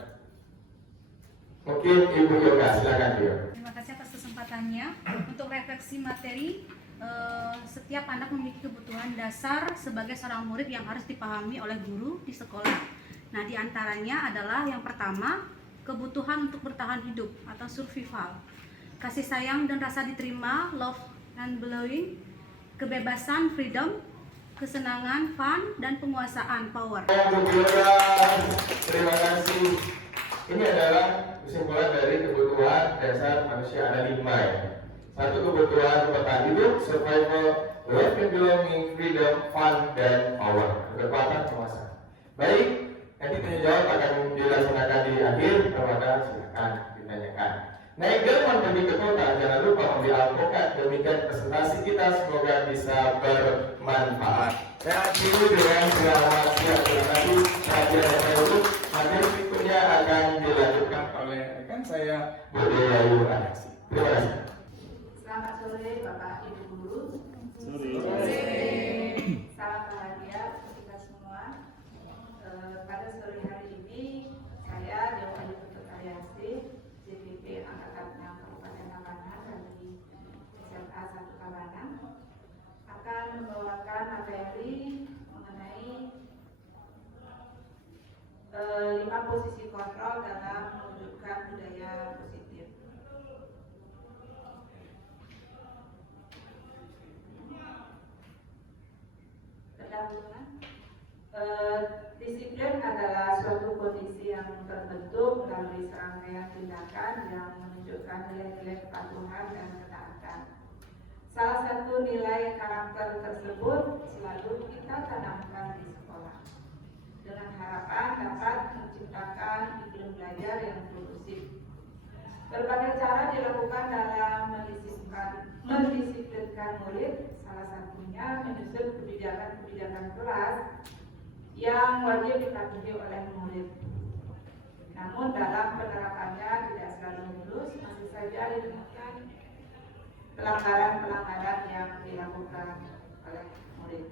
Mungkin Ibu Yoga, silakan Ibu. Terima kasih atas kesempatannya untuk refleksi materi. Setiap anak memiliki kebutuhan dasar sebagai seorang murid yang harus dipahami oleh guru di sekolah. Nah, di antaranya adalah yang pertama, kebutuhan untuk bertahan hidup atau survival. Kasih sayang dan rasa diterima, love and belonging, kebebasan, freedom, kesenangan, fun, dan penguasaan, power. Terima kasih. Ini adalah kesimpulan dari kebutuhan dasar manusia, ada 5 ya. Satu, kebutuhan bertahan hidup, survival, love and belonging, freedom, fun, dan power. Kekuatan, penguasaan. Baik, nanti tanya jawab akan dilaksanakan di akhir. Kepada silakan ditanyakan. Naik delman pergi ke kota, jangan lupa membeli alpukat. Demikian presentasi kita, semoga bisa bermanfaat. Saya akhiri dengan selamat siang. Terima kasih. Saya dulu. Materi berikutnya akan dilanjutkan oleh rekan saya, Bude Ayu Anaksi. Terima kasih. Selamat sore Bapak Ibu Guru. Salam bahagia untuk kita semua. Pada sore hari ini saya Dewa Ayu Putri, JPP Angkatan 6 Kabupaten Tabanan dari SMA 1 Tabanan akan membawakan materi mengenai 5 posisi kontrol dalam mewujudkan budaya positif. Pendahuluan, disiplin adalah suatu kondisi yang terbentuk melalui serangkaian tindakan yang menunjukkan nilai-nilai kepatuhan dan ketaatan. Salah satu nilai karakter tersebut selalu kita tanamkan di sekolah, dengan harapan dapat menciptakan iklim belajar yang kondusif. Berbagai cara dilakukan dalam mendisiplinkan murid, salah satunya menyusun kebijakan kelas yang wajib dipatuhi oleh murid. Namun dalam penerapannya tidak selalu mulus, masih saja ditemukan pelanggaran-pelanggaran yang dilakukan oleh murid.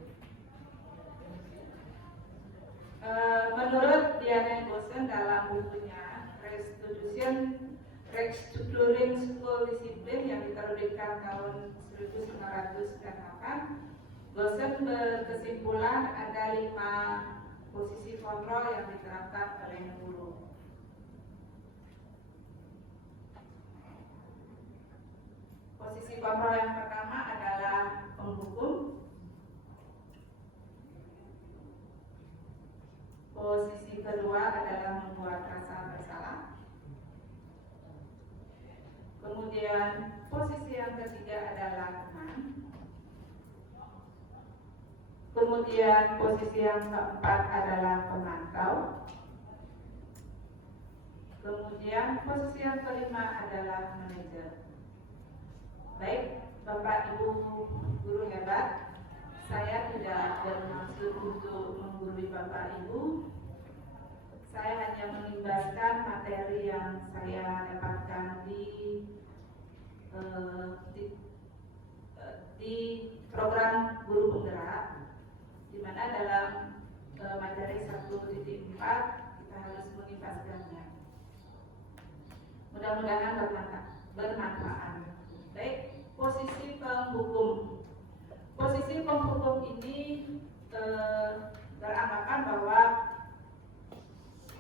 Menurut Diana Gosen dalam bukunya Restructuring School Discipline yang diterbitkan tahun 1998, Gosen berkesimpulan ada 5 posisi kontrol yang diterapkan oleh guru. Posisi kontrol yang pertama adalah penghukum. Posisi kedua adalah membuat rasa bersalah. Kemudian posisi yang ketiga adalah teman. Kemudian posisi yang keempat adalah pemantau. Kemudian posisi yang kelima adalah manajer. Baik, Bapak Ibu guru hebat, saya tidak bermaksud untuk menggurui Bapak Ibu. Saya hanya mengimbaskan materi yang saya dapatkan di program guru penggerak, di mana dalam materi 1 Mudah-mudahan bermanfaat. Baik, posisi penghukum. Posisi penghukum ini beranggapan bahwa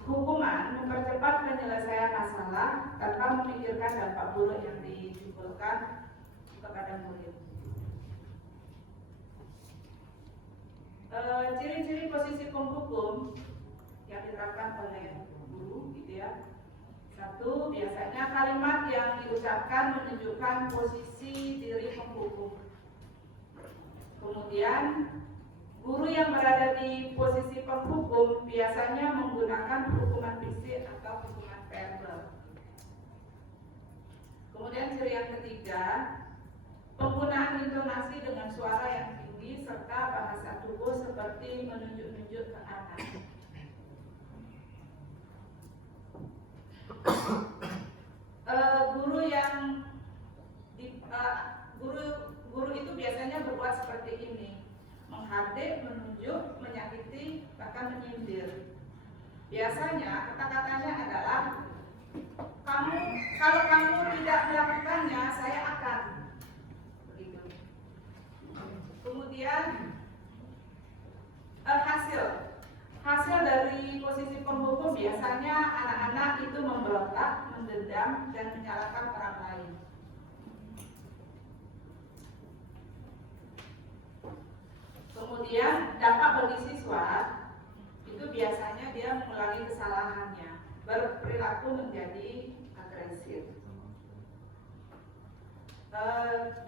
hukuman mempercepat penyelesaian masalah tanpa memikirkan dampak buruk yang ditimbulkan kepada murid. Ciri-ciri posisi penghukum yang diterapkan oleh guru, gitu ya. Satu, biasanya kalimat yang diucapkan menunjukkan posisi diri penghukum. Kemudian, guru yang berada di posisi penghukum biasanya menggunakan hukuman fisik atau hukuman verbal. Kemudian ciri yang ketiga, penggunaan intonasi dengan suara yang tinggi serta bahasa tubuh seperti menunjuk-nunjuk ke atas. Guru itu biasanya berbuat seperti ini, menghardik, menunjuk, menyakiti, bahkan menyindir. Biasanya kata-katanya adalah kalau kamu tidak melakukannya, saya akan. Begitu. Kemudian hasil dari posisi penghukum biasanya anak-anak itu memberontak, mendendam, dan menyalahkan orang lain. Kemudian dampak bagi siswa itu biasanya dia mengulangi kesalahannya, berperilaku menjadi agresif,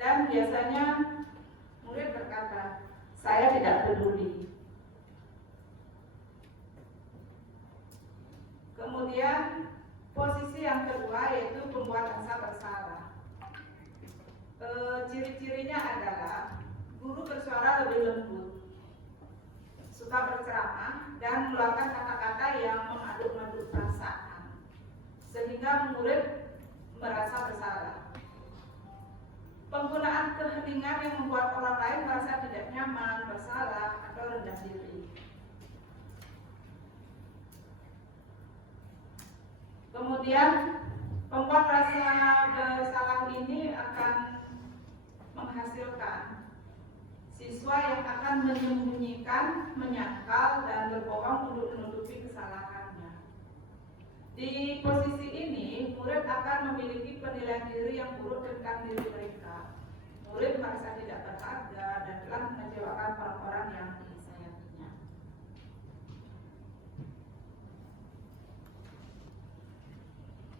dan biasanya murid berkata, saya tidak peduli. Kemudian posisi yang kedua yaitu pembuat rasa bersalah. Ciri-cirinya adalah guru bersuara lebih lembut, suka berceramah, dan mengeluarkan kata-kata yang mengaduk-aduk perasaan, sehingga murid merasa bersalah. Penggunaan keheningan yang membuat orang lain merasa tidak nyaman, bersalah, atau rendah diri. Kemudian pembuat rasa bersalah ini akan menghasilkan siswa yang akan menyembunyikan, menyangkal, dan berbohong untuk menutupi kesalahannya. Di posisi ini, murid akan memiliki penilaian diri yang buruk tentang diri mereka. Murid merasa tidak berharga dan telah mengecewakan orang-orang yang disayanginya.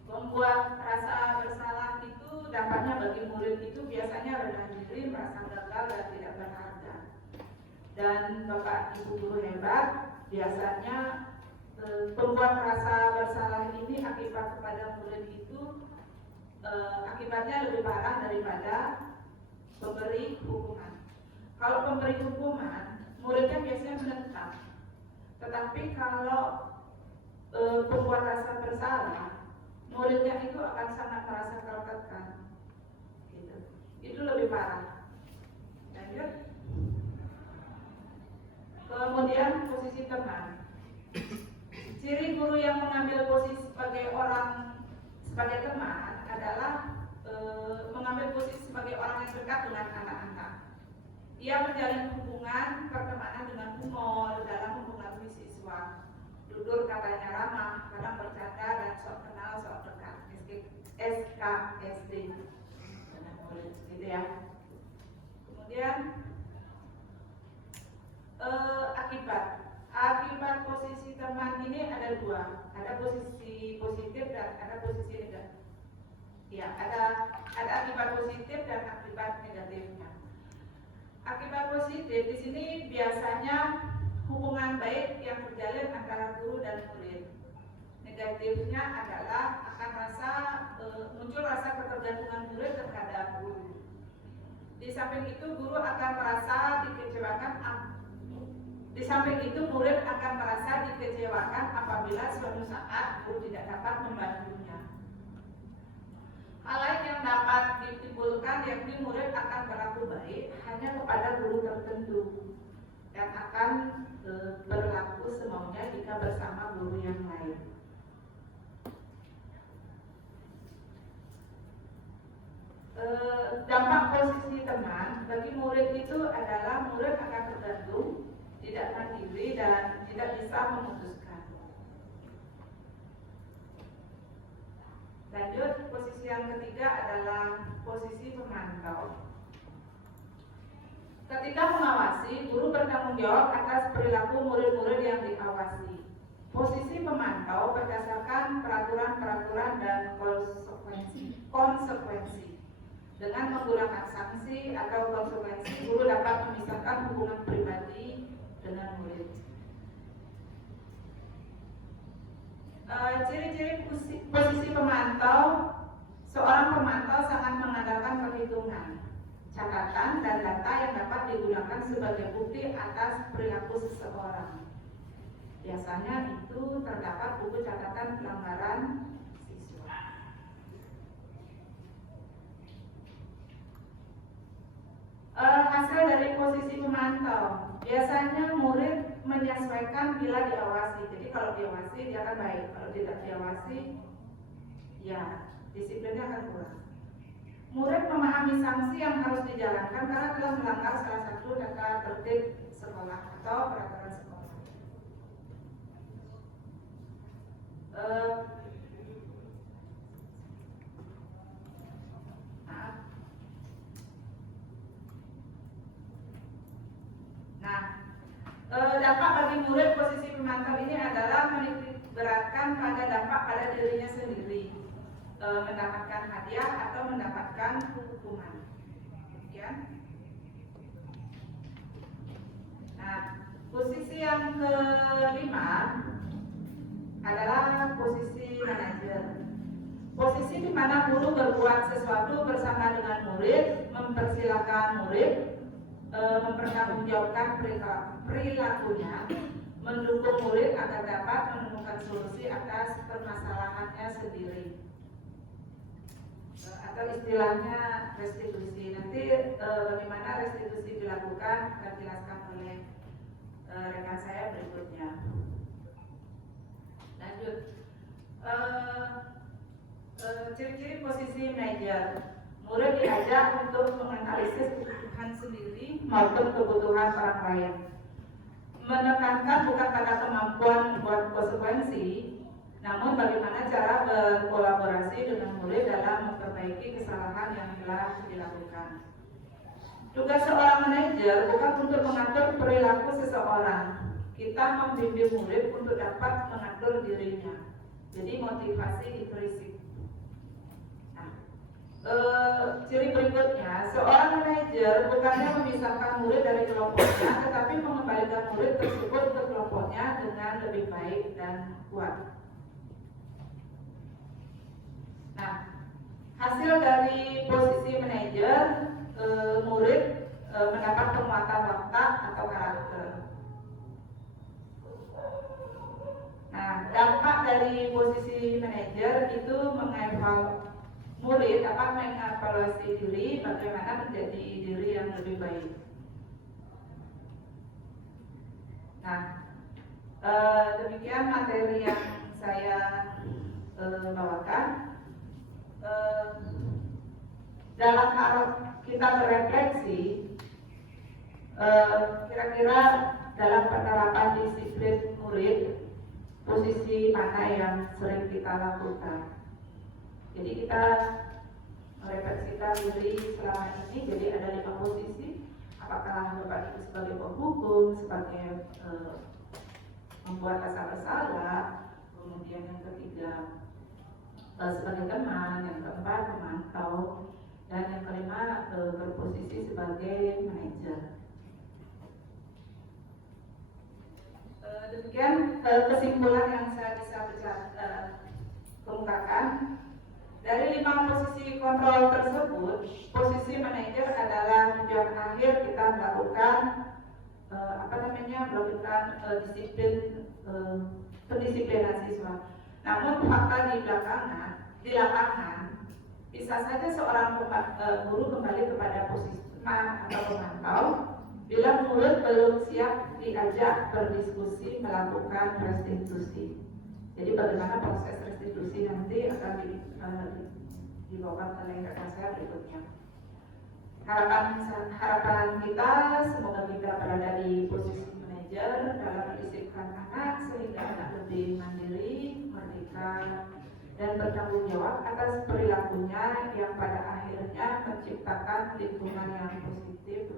Membuat rasa bersalah itu dampaknya bagi murid itu biasanya rendah diri, merasa gagal dan tidak berharga. Dan Bapak Ibu guru hebat, biasanya pembuat rasa bersalah ini akibat kepada murid itu akibatnya lebih parah daripada pemberi hukuman. Kalau pemberi hukuman, muridnya biasanya menentang. Tetapi kalau pembuat rasa bersalah, muridnya itu akan sangat merasa tertekan. Gitu. Itu lebih parah. Lanjut. Kemudian posisi teman. Ciri guru yang mengambil posisi sebagai teman adalah mengambil posisi sebagai orang yang dekat dengan anak-anak. Ia menjalin hubungan pertemanan dengan humor dalam mempengaruhi siswa. Tutur katanya ramah, kadang bercanda dan sok kenal sok dekat. SKSD, gitu ya. Kemudian akibat posisi teman ini ada dua, ada posisi positif dan ada posisi negatif. Ya, ada akibat positif dan akibat negatifnya. Akibat positif di sini biasanya hubungan baik yang terjalin antara guru dan murid. Negatifnya adalah akan muncul rasa ketergantungan murid terhadap guru. Di samping itu guru akan merasa dikecewakan. Di samping itu murid akan merasa dikecewakan apabila suatu saat guru tidak dapat membantunya. Hal lain yang dapat ditimbulkan yakni murid akan berlaku baik hanya kepada guru tertentu dan akan berlaku semaunya jika bersama guru yang lain. Dampak posisi teman bagi murid itu adalah murid akan tergantung, tidak mandiri dan tidak bisa memutuskan. Lanjut, posisi yang ketiga adalah posisi pemantau. Ketika mengawasi, guru bertanggung jawab atas perilaku murid-murid yang diawasi. Posisi pemantau berdasarkan peraturan-peraturan dan konsekuensi. Dengan menggunakan sanksi atau konsekuensi, guru dapat memisahkan hubungan pribadi dengan murid. Ciri-ciri posisi pemantau, seorang pemantau sangat mengandalkan perhitungan, catatan dan data yang dapat digunakan sebagai bukti atas perilaku seseorang. Biasanya itu terdapat buku catatan pelanggaran siswa. Hasil dari posisi pemantau, biasanya murid menyesuaikan bila diawasi. Jadi kalau diawasi dia akan baik, kalau tidak diawasi, ya disiplinnya akan kurang. Murid memahami sanksi yang harus dijalankan karena telah melanggar salah satu tata tertib sekolah atau peraturan sekolah. Dampak bagi murid posisi pemantau ini adalah menitik beratkan pada dampak pada dirinya sendiri, mendapatkan hadiah atau mendapatkan hukuman. Ya. Nah, posisi yang kelima adalah posisi manajer. Posisi di mana guru berbuat sesuatu bersama dengan murid, mempersilahkan murid, mempertanggungjawabkan perilakunya, mendukung murid agar dapat menemukan solusi atas permasalahannya sendiri, atau istilahnya restitusi. Nanti bagaimana restitusi dilakukan akan dijelaskan oleh rekan saya berikutnya. Lanjut, ciri-ciri posisi manajer. Murid diajak untuk menganalisis kebutuhan sendiri maupun kebutuhan orang lain. Menekankan bukan pada kemampuan membuat konsekuensi, namun bagaimana cara berkolaborasi dengan murid dalam memperbaiki kesalahan yang telah dilakukan. Tugas seorang manajer bukan untuk mengatur perilaku seseorang. Kita membimbing murid untuk dapat mengatur dirinya. Jadi motivasi intrinsik. Ciri berikutnya, seorang manajer bukannya memisahkan murid dari kelompoknya, tetapi mengembalikan murid tersebut ke kelompoknya dengan lebih baik dan kuat. Nah, hasil dari posisi manajer, murid mendapat penguatan watak atau karakter. Nah, dampak dari posisi manajer itu murid dapat mengevaluasi diri bagaimana menjadi diri yang lebih baik. Nah, demikian materi yang saya bawakan. Dalam hal kita berefleksi, kira-kira dalam penerapan disiplin murid, posisi mana yang sering kita lakukan. Jadi kita merefleksikan diri selama ini. Jadi ada 5 posisi. Apakah Bapak Ibu sebagai penghukum, sebagai membuat rasa bersalah, kemudian yang ketiga sebagai teman, yang keempat pemantau, dan yang kelima berposisi sebagai manajer. Demikian kesimpulan yang saya bisa kemukakan. Dari 5 posisi kontrol tersebut, posisi manajer adalah tujuan akhir kita melakukan melakukan disiplin pendisiplinan siswa. Namun fakta di lapangan bisa saja seorang guru kembali kepada posisi teman atau pemantau bila murid belum siap diajak berdiskusi melakukan restitusi. Jadi bagaimana proses restitusi nanti akan dibawakan oleh rekan saya berikutnya. harapan kita semoga kita berada di posisi manajer dalam mendisiplinkan anak sehingga anak lebih mandiri, merdeka, dan bertanggung jawab atas perilakunya yang pada akhirnya menciptakan lingkungan yang positif,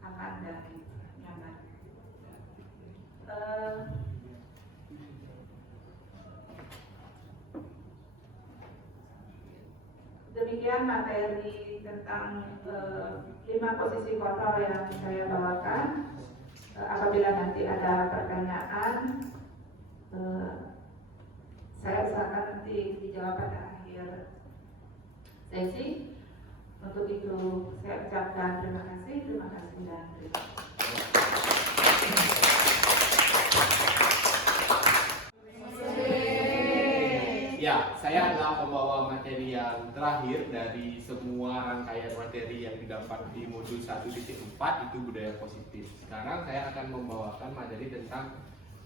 aman, dan nyaman. Demikian materi tentang 5 posisi kontrol yang saya bawakan. Apabila nanti ada pertanyaan, saya usahakan nanti dijawab pada akhir sesi. Untuk itu saya ucapkan terima kasih dan terima kasih. Ya, saya adalah pembawa materi yang terakhir dari semua rangkaian materi yang didapat di modul 1.4 itu budaya positif. Sekarang saya akan membawakan materi tentang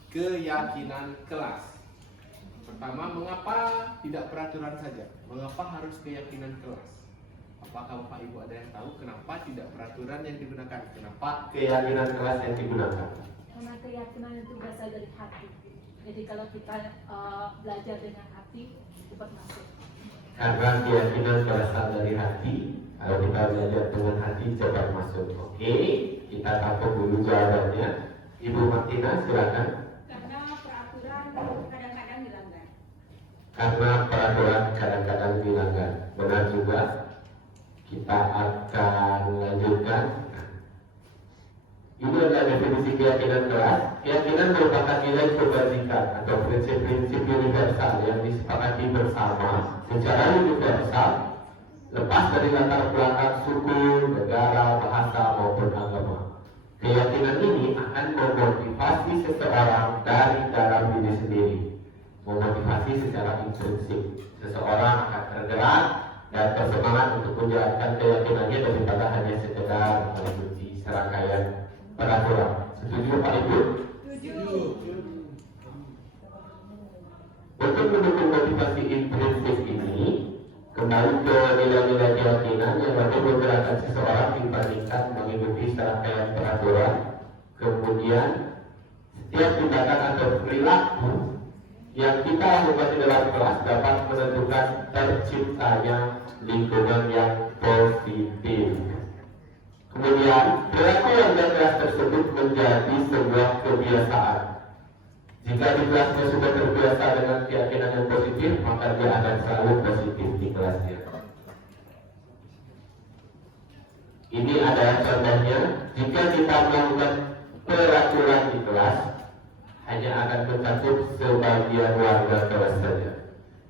keyakinan kelas. Pertama, mengapa tidak peraturan saja? Mengapa harus keyakinan kelas? Apakah Bapak Ibu ada yang tahu kenapa tidak peraturan yang digunakan? Kenapa Keyakinan kelas yang digunakan. Karena keyakinan itu berasal dari hati. Jadi kalau kita belajar dengan hati, cepat masuk. Karena keyakinan berasal dari hati, kalau kita belajar dengan hati cepat masuk. Oke, kita tampung dulu jawabannya. Ibu Martina, silakan. Karena peraturan kadang-kadang dilanggar. Karena peraturan kadang-kadang dilanggar. Benar juga. Kita akan lanjutkan. Ini adalah definisi keyakinan kelas. Keyakinan merupakan nilai kebajikan atau prinsip-prinsip universal yang disepakati bersama secara universal, lepas dari latar belakang suku, negara, bahasa maupun agama. Keyakinan ini akan memotivasi seseorang dari dalam diri sendiri, memotivasi secara intrinsik. Seseorang akan tergerak dan bersemangat untuk menjalankan keyakinannya daripada hanya sekedar mengikuti serangkaian peraturan. Setuju Pak Ibu? Setuju. Untuk mendukung motivasi intrinsik ini, kembali ke nilai-nilai keyakinan yang dapat menggerakkan seseorang dibandingkan mengikuti serangkaian peraturan. Kemudian, setiap tindakan atau perilaku yang kita lakukan di dalam kelas dapat menentukan terciptanya lingkungan yang positif. Kemudian, perilaku yang kelas tersebut menjadi sebuah kebiasaan. Jika di kelasnya sudah terbiasa dengan keyakinan yang positif, maka dia akan selalu positif di kelasnya. Ini adalah contohnya. Jika kita melakukan peraturan di kelas, hanya akan mencakup sebagian warga kelas saja.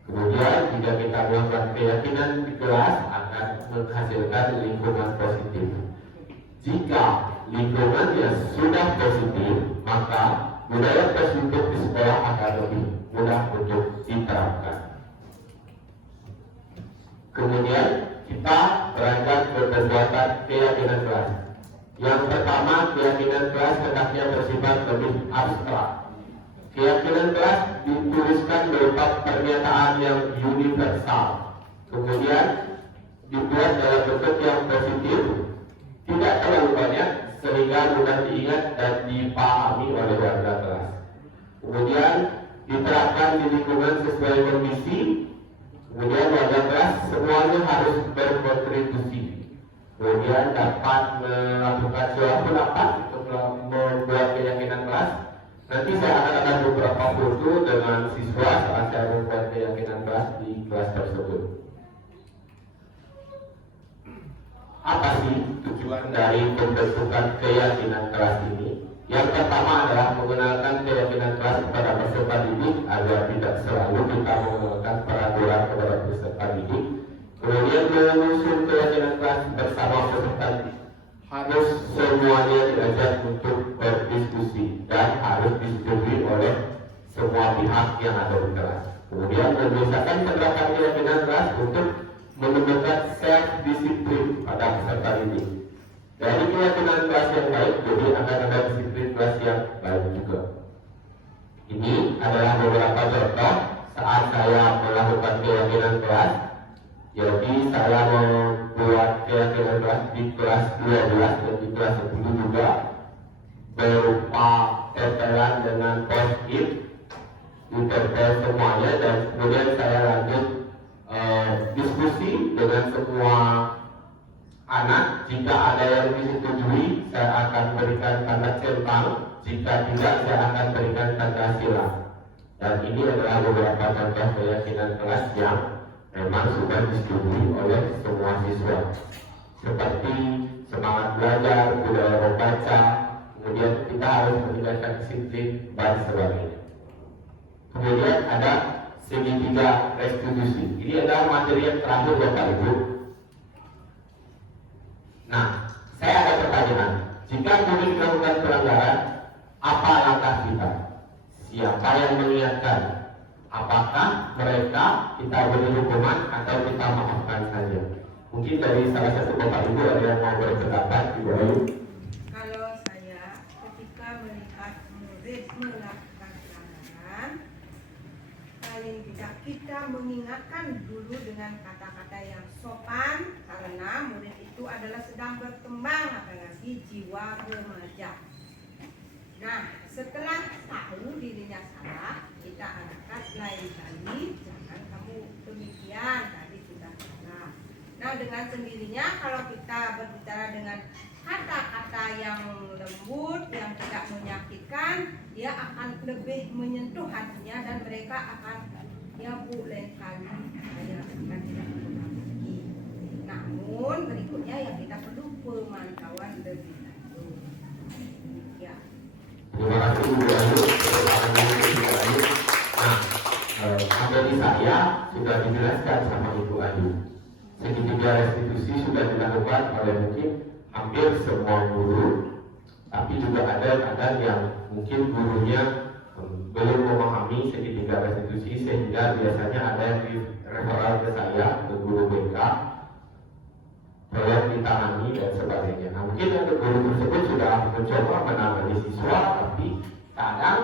Kemudian, jika kita melakukan keyakinan di kelas, akan menghasilkan lingkungan positif. Jika lingkungannya sudah positif, maka budaya positif di sekolah akan lebih mudah untuk diterapkan. Kemudian kita berangkat ke perbuatan keyakinan kelas. Yang pertama, keyakinan kelas hendaknya bersifat lebih abstrak. Keyakinan kelas dituliskan berupa pernyataan yang universal. Kemudian dibuat dalam bentuk yang positif, tidak terlalu banyak sehingga mudah diingat dan dipahami oleh warga kelas. Kemudian diterapkan di lingkungan sesuai kondisi. Kemudian warga kelas semuanya harus berkontribusi. Kemudian dapat melakukan suatu pendapat untuk membuat keyakinan kelas. Nanti saya akan ada beberapa foto dengan siswa saat saya membuat keyakinan kelas di kelas tersebut. Apa sih tujuan dari pembentukan keyakinan kelas ini? Yang pertama adalah mengenalkan keyakinan kelas kepada peserta didik agar tidak selalu kita mengenalkan peraturan kepada peserta didik. Kemudian menyusun keyakinan kelas bersama peserta didik. Harus semuanya diajak untuk berdiskusi dan harus disetujui oleh semua pihak yang ada di kelas. Kemudian membiasakan penerapan keyakinan kelas untuk menunjukkan self-disiplin pada peserta didik. Dari keyakinan kelas yang baik, jadi akan ada disiplin kelas yang baik juga. Ini adalah beberapa contoh saat saya melakukan keyakinan kelas. Jadi saya membuat keyakinan kelas di kelas 12 dan di kelas 10 juga berupa tempelan dengan post-it, ditempel semuanya, dan kemudian saya lanjut diskusi dengan semua anak. Jika ada yang disetujui, saya akan berikan tanda centang. Jika tidak, saya akan berikan tanda silang. Dan ini adalah beberapa contoh keyakinan kelas yang memang sudah disetujui oleh semua siswa, seperti semangat belajar, budaya membaca, kemudian kita harus meningkatkan disiplin dan sebagainya. Kemudian ada segitiga restitusi. Ini adalah materi yang terakhir Bapak Ibu. Nah, saya ada pertanyaan. Jika murid melakukan pelanggaran, apa langkah kita? Siapa yang mengingatkan? Apakah mereka kita beri hukuman atau kita maafkan saja? Mungkin dari salah satu Bapak Ibu ada yang mau berpendapat, Ibu Ayu. Kalau saya ketika melihat murid melakukan pelanggaran, paling tidak kita mengingatkan dulu dengan kata-kata yang sopan, karena murid itu adalah sedang berkembang, apalagi jiwa remaja. Nah, setelah tahu dirinya salah, kita arahkan lain kali, jangan kamu demikian, tadi sudah salah. Nah, dengan sendirinya kalau kita berbicara dengan kata-kata yang lembut, yang tidak menyakitkan, dia akan lebih menyentuh hatinya dan mereka akan, ya Bu, lain kali saya akan tidak berulang lagi. Namun berikutnya yang kita perlu pemantauan lebih lanjut. Ya. Terima kasih Ibu Ayu. Nah, materi saya sudah dijelaskan sama Ibu Ayu. Segitiga restitusi sudah dilakukan oleh mungkin hampir semua guru, tapi juga ada yang mungkin gurunya belum memahami segitiga restitusi, sehingga biasanya ada yang referral ke saya, ke guru BK, tolong ditangani dan sebagainya. Nah, mungkin yang guru tersebut sudah mencoba menangani siswa, tapi kadang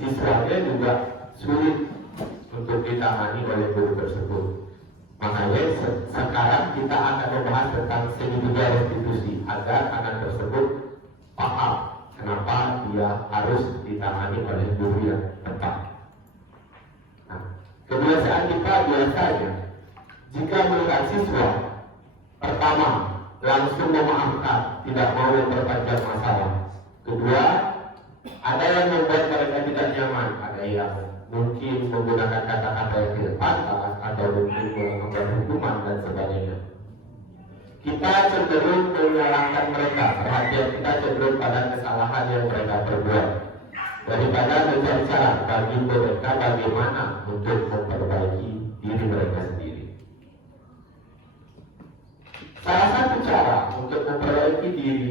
siswanya juga sulit untuk ditangani oleh guru tersebut. Makanya sekarang kita akan membahas tentang segitiga restitusi agar anak tersebut paham kenapa dia harus ditangani oleh guru yang tepat. Nah, kebiasaan kita biasanya jika melihat siswa, pertama, langsung memaafkan, tidak mau memperpanjang masalah. Kedua, ada yang membuat mereka tidak nyaman, ada yang mungkin menggunakan kata-kata yang tidak pantas atau mungkin melakukan hukuman dan sebagainya. Kita cenderung menyalahkan mereka, perhatian kita cenderung pada kesalahan yang mereka perbuat, daripada mencari cara bagi mereka bagaimana untuk memperbaiki diri mereka sendiri. Salah satu cara untuk memperbaiki diri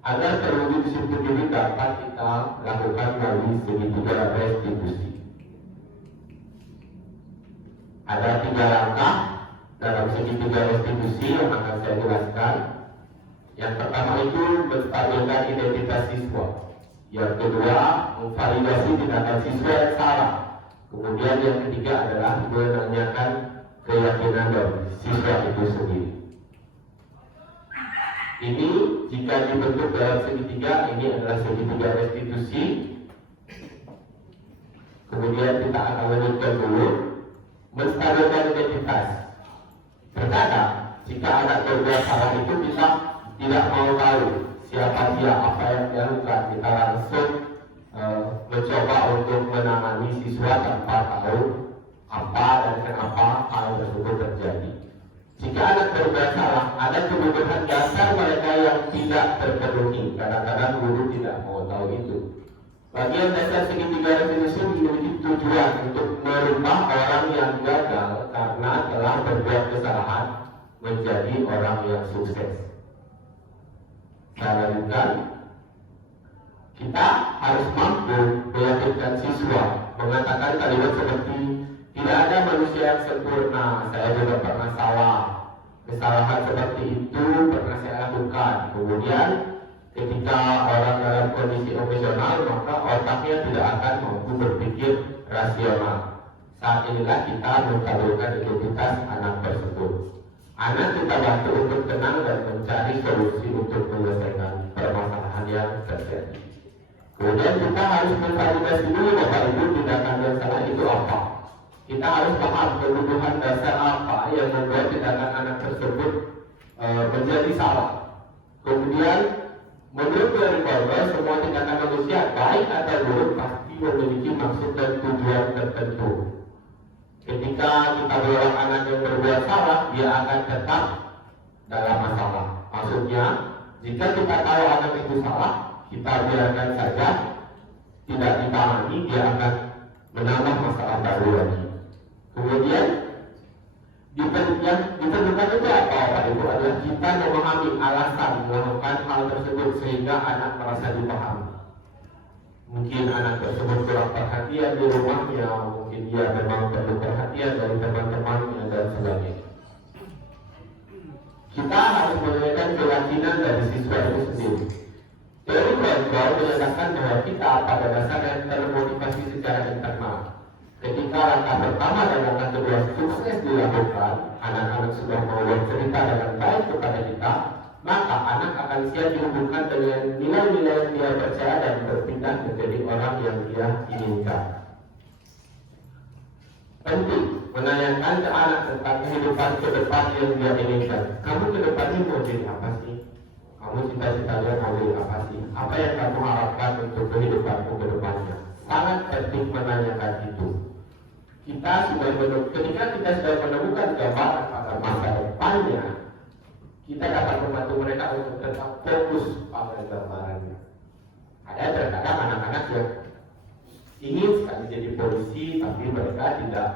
agar terwujud disiplin diri dapat kita lakukan melalui segitiga restitusi. Ada 3 langkah dalam segitiga restitusi yang akan saya jelaskan. Yang pertama itu menstabilkan identitas siswa. Yang kedua, memvalidasi tindakan siswa yang salah. Kemudian yang ketiga adalah menanyakan keyakinan dari siswa itu sendiri. Ini jika dibentuk dalam segitiga, ini adalah segitiga restitusi. Kemudian kita akan lanjutkan dulu menstabilkan identitas. Terkadang jika anak berbuat salah itu kita tidak mau tahu siapa dia, apa yang dia lakukan. Kita langsung mencoba untuk menangani siswa tanpa tahu apa dan kenapa hal tersebut terjadi. Jika anak berbuat salah, ada kebutuhan dasar mereka yang tidak terpenuhi. Kadang-kadang guru tidak mau tahu itu. Bagian dasar segitiga restitusi memiliki tujuan untuk merubah orang yang gagal karena telah berbuat kesalahan menjadi orang yang sukses. Saya lanjutkan. Kita harus mampu meyakinkan siswa, mengatakan kalimat seperti tidak ada manusia yang sempurna, saya juga pernah salah, kesalahan seperti itu pernah saya lakukan. Kemudian ketika orang dalam kondisi emosional, maka otaknya tidak akan mampu berpikir rasional. Saat inilah kita menstabilkan identitas anak tersebut. Anak kita bantu untuk tenang dan mencari solusi untuk menyelesaikan permasalahan yang terjadi. Kemudian kita harus mengvalidasi dulu Bapak Ibu tindakan yang salah itu apa. Kita harus paham kebutuhan dasar apa yang membuat tindakan anak tersebut menjadi salah. Kemudian menurut teori Kohlberg, semua tindakan manusia baik atau buruk pasti memiliki maksud dan tujuan tertentu. Ketika kita melarang anak yang berbuat salah, dia akan tetap dalam masalah. Maksudnya, jika kita tahu anak itu salah, kita biarkan saja, tidak ditangani, dia akan menambah masalah baru lagi. Kemudian, diperlukan itu apa Bapak Ibu adalah kita memahami alasan melakukan hal tersebut sehingga anak merasa dipahami. Mungkin anak tersebut kurang perhatian di rumahnya, mungkin dia memang perlu perhatian dari teman-temannya dan sebagainya. Kita harus menanyakan keyakinan dari siswa itu sendiri. Teori Kohlberg menyatakan bahwa kita pada dasarnya termotivasi secara internal. Ketika langkah pertama dan langkah kedua sukses dilakukan, anak-anak sudah mau bercerita dengan baik kepada kita, maka anak akan siap dihubungkan dengan nilai-nilai yang dia percaya dan berpindah menjadi orang yang dia inginkan. Penting menanyakan ke anak tentang kehidupan ke depan yang dia inginkan. Kamu ke depannya mau jadi apa sih? Kamu cita-citanya mau jadi apa sih? Apa yang kamu harapkan untuk kehidupanmu ke depannya? Sangat penting menanyakan itu. Ketika kita sudah menemukan gambaran pada masa depannya, kita dapat membantu mereka untuk tetap fokus pada gambarannya. Ada terkadang anak-anak yang ingin sekali jadi polisi, tapi mereka tidak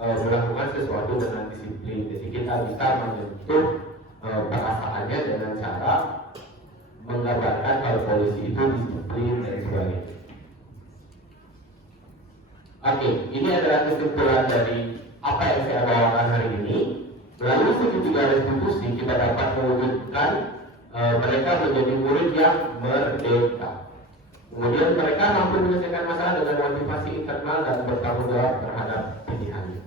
melakukan sesuatu dengan disiplin. Jadi kita bisa menyentuh perasaannya dengan cara menggambarkan kalau polisi itu disiplin dan sebagainya. Oke, ini adalah kesimpulan dari apa yang saya bawakan hari ini. Melalui segitiga restitusi kita dapat mewujudkan mereka menjadi murid yang merdeka. Kemudian mereka mampu menyelesaikan masalah dengan motivasi internal dan bertanggung jawab terhadap pilihannya.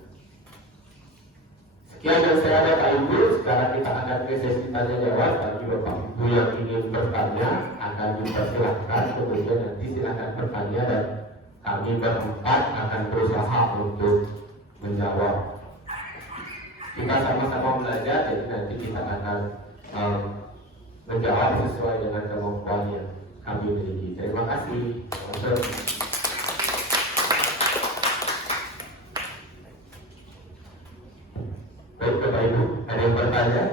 Sekian yang saya ada Pak Ibu. Sekarang kita akan ke sesi tanya jawab. Bagi Bapak Ibu yang ingin bertanya akan dipersilahkan. Kemudian nanti silakan bertanya dan kami berempat akan berusaha untuk menjawab. Kita sama-sama belajar, jadi nanti kita akan menjawab sesuai dengan kemampuan yang kami miliki. Terima kasih. Baik Bapak Ibu, ada yang bertanya?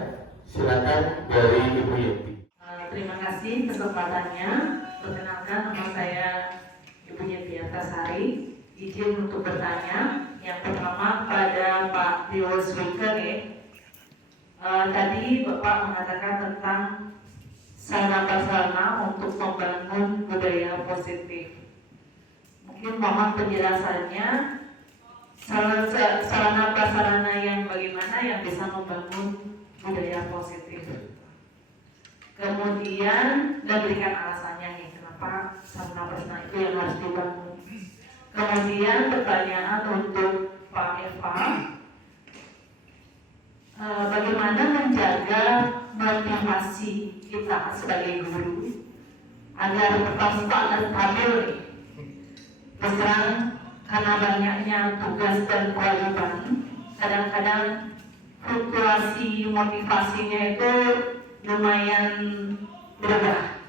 Silakan dari Ibu Yenti. Terima kasih kesempatannya. Perkenalkan, nama saya Ibu Yenti Antasari. Izin untuk bertanya. Yang pertama pada Pak Rio Swiker tadi Bapak mengatakan tentang sarana-prasarana untuk membangun budaya positif. Mungkin mohon penjelasannya sarana-prasarana yang bagaimana yang bisa membangun budaya positif. Kemudian dan berikan alasannya nih kenapa sarana-prasarana itu yang harus dibangun. Kemudian pertanyaan untuk Pak Eva, bagaimana menjaga motivasi kita sebagai guru agar tetap dan stabil nih? Terus terang karena banyaknya tugas dan kewajiban, kadang-kadang fluktuasi motivasinya itu lumayan berubah.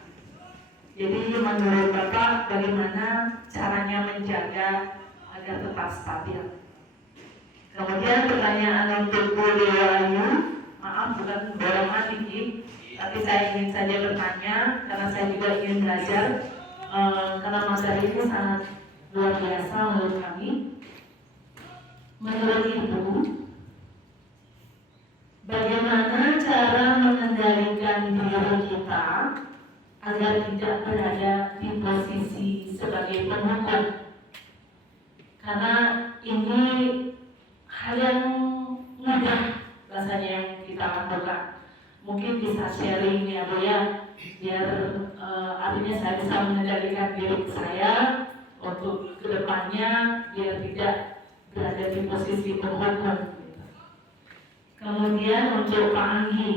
Jadi menurut Bapak bagaimana caranya menjaga agar tetap stabil? Kemudian pertanyaan untuk Bu Dewayu, maaf bukan dorongan dikit, tapi saya ingin saja bertanya karena saya juga ingin belajar karena materi ini sangat luar biasa menurut kami. Menurut Ibu, bagaimana cara mengendalikan diri kita agar tidak berada di posisi sebagai penghukum? Karena ini hal yang mudah rasanya yang kita lakukan. Mungkin bisa sharing ya Bu ya, biar artinya saya bisa mengendalikan diri saya untuk kedepannya biar tidak berada di posisi penghukum. Kemudian untuk Pak Anggi,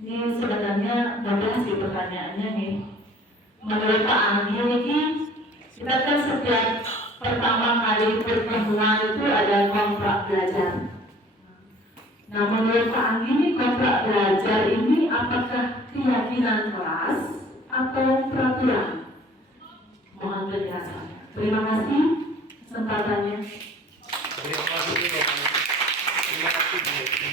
ini sebenarnya mudah sih pertanyaannya nih. Menurut Pak Anggi ini, kita kan setiap pertama kali pertemuan itu ada kontrak belajar. Nah, menurut Pak Anggi ini kontrak belajar ini apakah keyakinan kelas atau peraturan? Mohon penjelasannya. Terima kasih kesempatannya. Terima kasih Bu Yeti.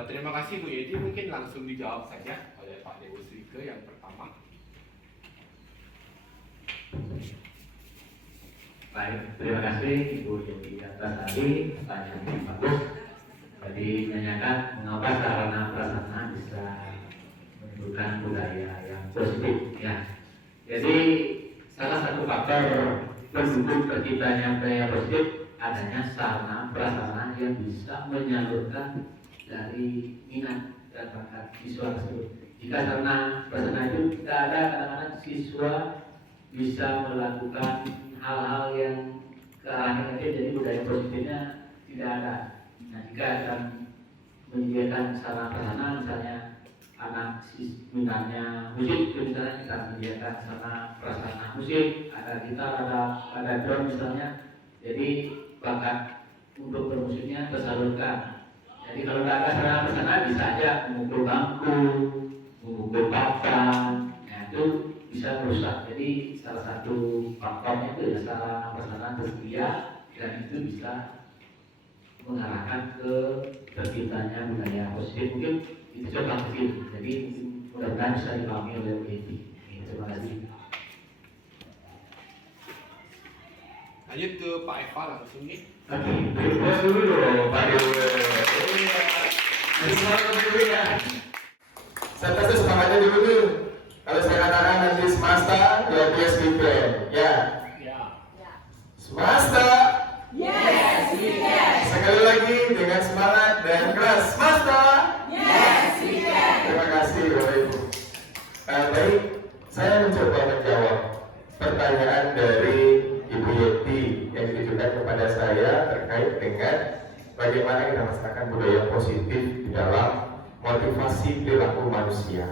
Terima kasih Bu Yeti, mungkin langsung dijawab saja oleh Pak Dewo Srike yang pertama. Baik, terima kasih Ibu Yeti atas tadi pertanyaan yang bagus. Jadi menanyakan mengapa sarana prasarana bisa menimbulkan budaya yang positif ya. Jadi salah satu faktor pendukung terciptanya budaya positif adanya sarana prasarana yang bisa menyalurkan dari minat dan bakat siswa tersebut. Jika sarana prasarana itu tidak ada, kadang-kadang siswa bisa melakukan hal-hal yang ke arah negatif, jadi budaya positifnya tidak ada. Nah, jika akan menyediakan sarana prasarana, misalnya anak minatnya musik, misalnya kita menyediakan sarana prasarana musik, ada gitar, ada drum misalnya, jadi bakat untuk bermusiknya tersalurkan. Jadi kalau tidak ada sarana prasarana bisa aja memukul bangku, memukul papan, nah itu bisa merusak. Jadi salah satu faktornya itu ya sarana prasarana tersedia dan itu bisa mengarahkan ke terciptanya budaya positif. Mungkin itu contoh kecil. Jadi mudah-mudahan bisa dipahami oleh Bu Yeti. Terima kasih. Lanjut ke Pak Eva langsung nih. Oke, terima dulu dong Pak Dewo. Semangat dulu ya. Saya pasti semangatnya dulu. Kalau saya katakan nanti semesta, ya yes we can. Ya. Semesta. Yes we can. Sekali lagi dengan semangat dan keras. Semesta. Yes we can. Terima kasih Bapak Ibu. Baik, saya mencoba menjawab pertanyaan dari Ibu Yeti yang ditujukan kepada saya terkait dengan bagaimana kita melaksanakan budaya positif di dalam motivasi perilaku manusia.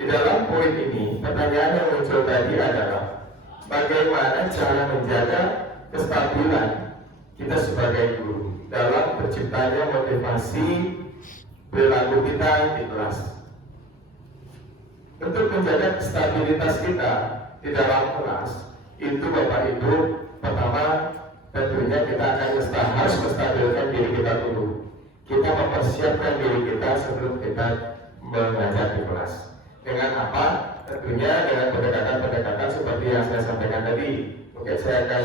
Di dalam poin ini, pertanyaan yang muncul tadi adalah bagaimana cara menjaga kestabilan kita sebagai guru dalam terciptanya motivasi perilaku kita di kelas. Untuk menjaga stabilitas kita di dalam kelas, itu Bapak Ibu, pertama tentunya kita akan harus menstabilkan diri kita dulu. Kita mempersiapkan diri kita sebelum kita mengajar di kelas. Dengan apa? Tentunya dengan pendekatan-pendekatan seperti yang saya sampaikan tadi. Mungkin saya akan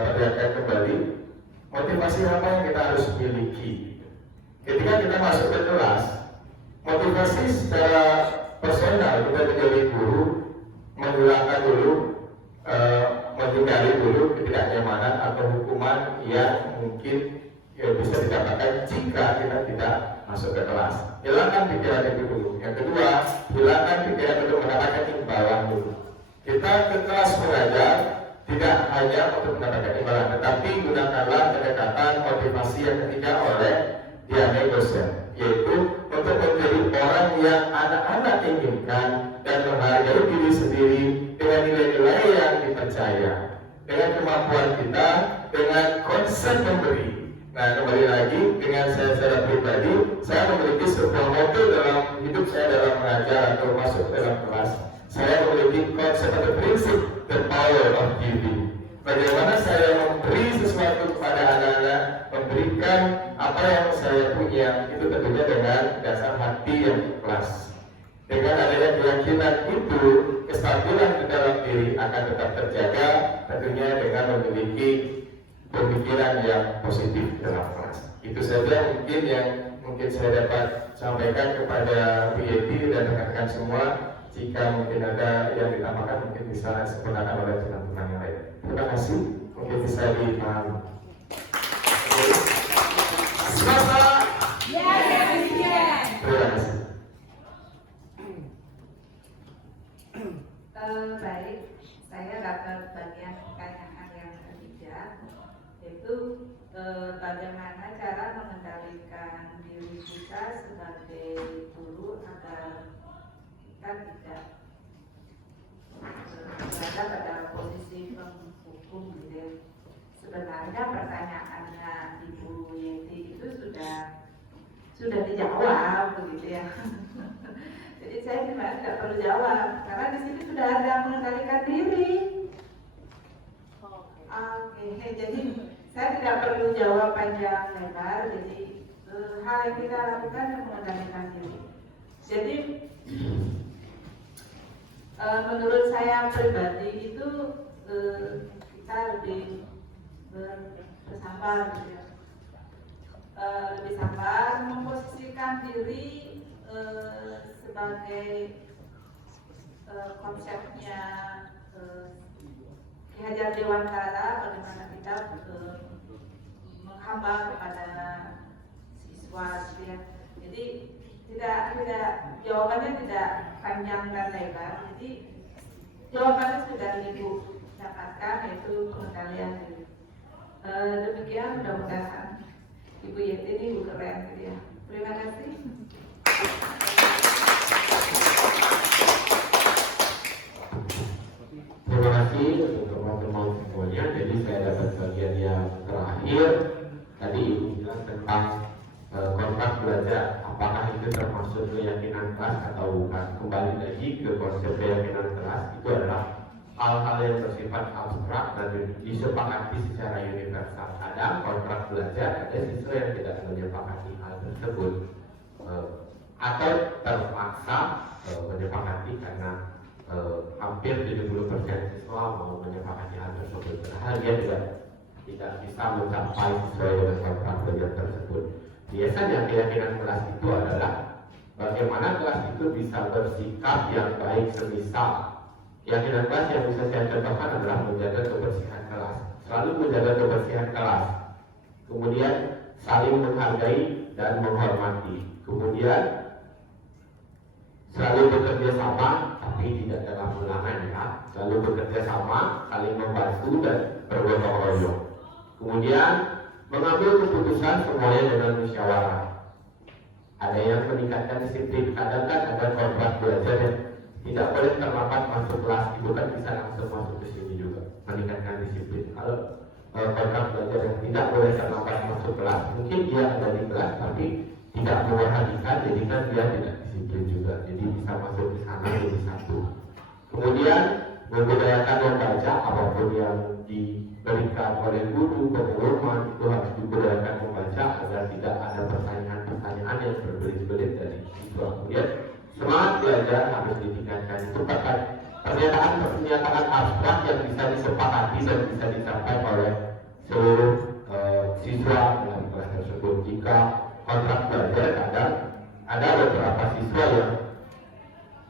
perlihatkan kembali motivasi apa yang kita harus miliki. Ketika kita masuk ke kelas, motivasi secara personal kita menjadi guru, menghilangkan dulu, menghindari dulu ketidaknyamanan atau hukuman yang mungkin bisa didapatkan jika kita tidak masuk ke kelas. Hilangkan pikiran itu dulu. Yang kedua, hilangkan pikiran untuk mendapatkan imbalan dulu. Kita ke kelas mengajar tidak hanya untuk mendapatkan imbalan, tetapi gunakanlah pendekatan motivasi yang ketiga oleh Diane dosen, yaitu untuk menjadi orang yang anak-anak inginkan dan menghargai diri sendiri dengan nilai-nilai yang dipercaya, dengan kemampuan kita, dengan konsep memberi. Nah, kembali lagi dengan saya secara pribadi, saya memiliki sebuah motto dalam hidup saya dalam mengajar atau masuk dalam kelas. Saya memiliki konsep atau prinsip the power of giving. Bagaimana saya memberi sesuatu kepada anak-anak, memberikan apa yang saya punya, itu tentunya dengan dasar hati yang ikhlas. Dengan adanya keyakinan itu, kestabilan di dalam diri akan tetap terjaga, tentunya dengan memiliki pemikiran yang positif dalam kelas. Itu saja mungkin yang saya dapat sampaikan kepada Bu Yeti dan rekan-rekan semua. Jika mungkin ada yang ditambahkan, mungkin bisa disempurnakan oleh teman-teman yang lain. Terima kasih, mungkin bisa dipahami. Semesta. Terima kasih. Baik, saya dapat bagian pertanyaan yang ketiga, yaitu bagaimana cara mengendalikan diri kita sebagai guru agar kita tidak berada pada posisi penghukum gitu ya. Sebenarnya pertanyaannya Ibu Yeti itu sudah dijawab begitu ya. Jadi saya sebenarnya tidak perlu jawab karena di sini sudah ada mengendalikan diri. Oke, jadi saya tidak perlu jawab panjang lebar. Jadi hal yang kita lakukan yang mengendalikan diri. Jadi menurut saya pribadi itu kita lebih bersabar, gitu ya. Lebih sabar, memposisikan diri sebagai konsepnya Ki Hajar Dewantara, bagaimana kita menghamba kepada siswa, gitu ya. Jadi tidak jawabannya tidak panjang dan lebar. Jadi jawabannya sudah Ibu dapatkan, yaitu pengendalian diri. Demikian, mudah-mudahan Ibu Yeti ini Ibu keren gitu ya. Terima kasih. Terima kasih untuk teman-teman semuanya. Jadi saya dapat bagian yang terakhir. Tadi Ibu bilang tentang kontrak belajar. Apakah itu termasuk keyakinan kelas atau bukan? Kembali lagi ke konsep keyakinan kelas, itu adalah hal-hal yang bersifat abstrak dan disepakati secara universal. Ada kontrak belajar, ada siswa yang tidak menyepakati hal tersebut atau terpaksa menyepakati karena hampir 70% siswa mau menyepakati hal tersebut. Padahal dia tidak bisa mencapai sesuai dengan kontrak belajar tersebut. Biasanya keyakinan kelas itu adalah bagaimana kelas itu bisa bersikap yang baik, semisal keyakinan kelas yang bisa saya contohkan adalah menjaga kebersihan kelas, selalu menjaga kebersihan kelas, kemudian saling menghargai dan menghormati, kemudian selalu bekerja sama tapi tidak dalam ulangan ya, selalu bekerja sama, saling membantu dan bergotong royong, kemudian mengambil keputusan semuanya dengan musyawarah. Ada yang meningkatkan disiplin, kadang kan ada kontrak belajar yang tidak boleh terlambat masuk kelas, itu kan bisa langsung masuk ke sini juga, meningkatkan disiplin. Kalau kontrak belajar yang tidak boleh terlambat masuk kelas, mungkin dia ada di kelas tapi tidak memperhatikan, jadi kan dia tidak disiplin juga, jadi bisa masuk di sana jadi satu. Kemudian membudayakan membaca, apapun yang diberikan oleh guru, pengumuman itu harus dibudayakan membaca agar tidak ada pertanyaan-pertanyaan yang berbelit-belit dari siswa. Kemudian semangat belajar harus ditingkatkan. Itu bahkan pernyataan abstrak yang bisa disepakati dan bisa disampaikan oleh seluruh siswa dalam kelas tersebut. Jika kontrak belajar kadang ada beberapa siswa yang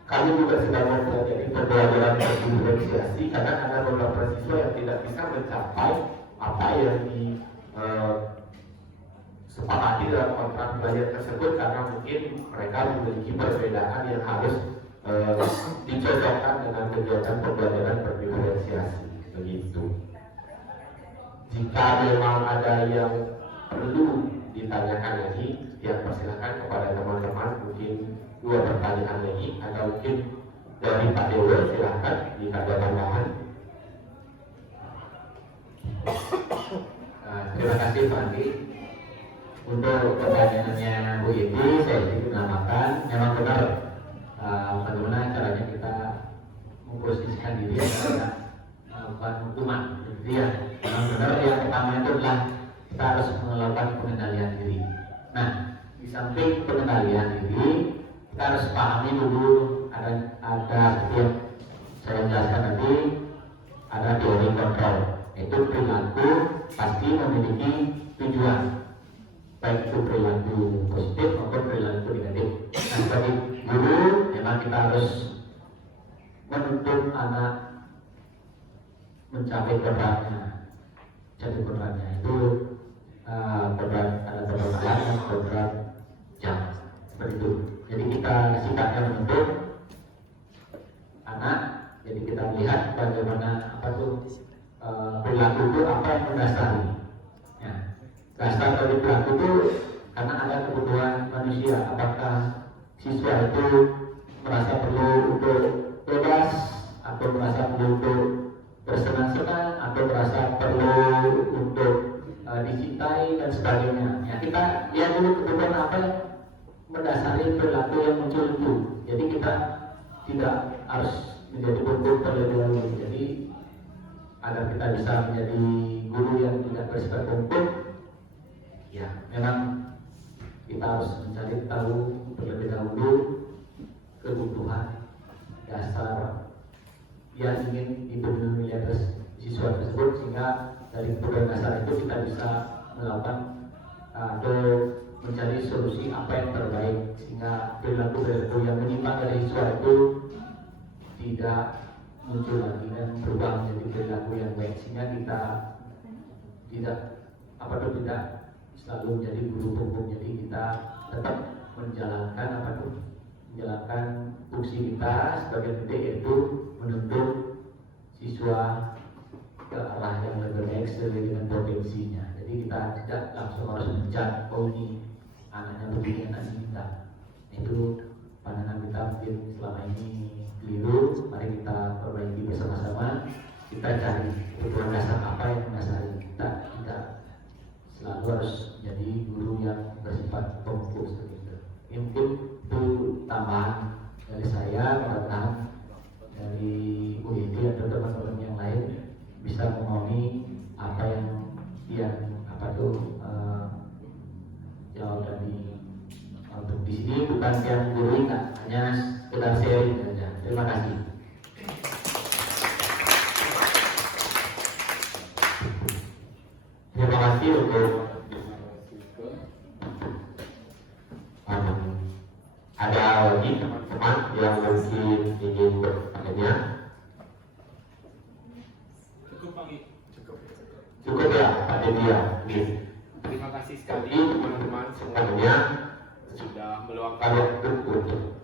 kami juga sedang mempelajari pembelajaran berdiferensiasi, karena ada beberapa siswa yang tidak bisa mencapai apa yang disepakati dalam kontrak belajar tersebut karena mungkin mereka memiliki perbedaan yang harus dicocokkan dengan kegiatan pembelajaran berdiferensiasi. Begitu. Jika memang ada yang perlu ditanyakan lagi, ya persilakan kepada teman-teman, mungkin 2 pertanyaan lagi atau mungkin dari Pak Dewa, silakan jika ada tambahan. Terima kasih Pak Andi. Untuk pertanyaannya Bu Yeti, saya ingin menambahkan memang benar bagaimana caranya kita memposisikan diri adalah melakukan hukuman. Jadi ya, memang benar yang pertama itu adalah kita harus melakukan pengendalian diri. Nah, di samping pengendalian diri, kita harus pahami dulu ada seperti yang saya jelaskan tadi, ada teori kontrol. Itu perilaku pasti memiliki tujuan, baik itu perilaku positif maupun perilaku negatif. Nah, sebagai guru memang kita harus menuntut anak mencapai kodratnya. Jadi kodratnya itu kodrat, ada kodrat ayat, kodrat jam, seperti itu. Jadi kita sikapnya menuntut anak. Jadi kita melihat bagaimana itu apa yang mendasari. Ya, dasar dari pelaku itu karena ada kebutuhan manusia. Apakah siswa itu merasa perlu untuk bebas, atau merasa perlu untuk bersenang-senang, atau merasa perlu untuk dicintai dan sebagainya. Ya, kita lihat dulu kebutuhan apa yang mendasari perilaku yang muncul itu. Jadi kita tidak harus menjadi bentuk terlebih dahulu. Jadi agar kita bisa menjadi guru yang tidak bersifat bentuk, ya memang kita harus mencari tahu terlebih dahulu kebutuhan dasar yang ingin dipenuhi oleh siswa tersebut, sehingga dari kebutuhan dasar itu kita bisa melakukan atau mencari solusi apa yang terbaik, sehingga perilaku yang menyimpang dari siswa itu tidak muncul lagi dan berubah menjadi perilaku yang baik, sehingga kita tidak selalu menjadi guru hukum. Jadi kita tetap menjalankan fungsi kita sebagai titik, yaitu menuntut siswa ke arah yang lebih baik sesuai dengan potensinya. Jadi kita tidak langsung harus mencat, oh ini anaknya begini, anaknya tidak. Itu pandangan kita mungkin selama ini keliru. Mari kita perbaiki bersama-sama. Kita cari kebutuhan dasar apa yang mendasari. Kita tidak selalu harus jadi guru yang bersifat pemukul seperti itu. Ini mungkin itu tambahan dari saya, mudah-mudahan dari UIT atau teman-teman yang lain bisa memahami apa yang jawab dari untuk di sini bukan yang guru, hanya sekedar sharing saja. Terima kasih. Terima kasih untuk ada lagi teman-teman yang mungkin ingin bertanya. Cukup ya Pak Dedia. Terima kasih sekali teman-teman semuanya sudah meluangkan waktu untuk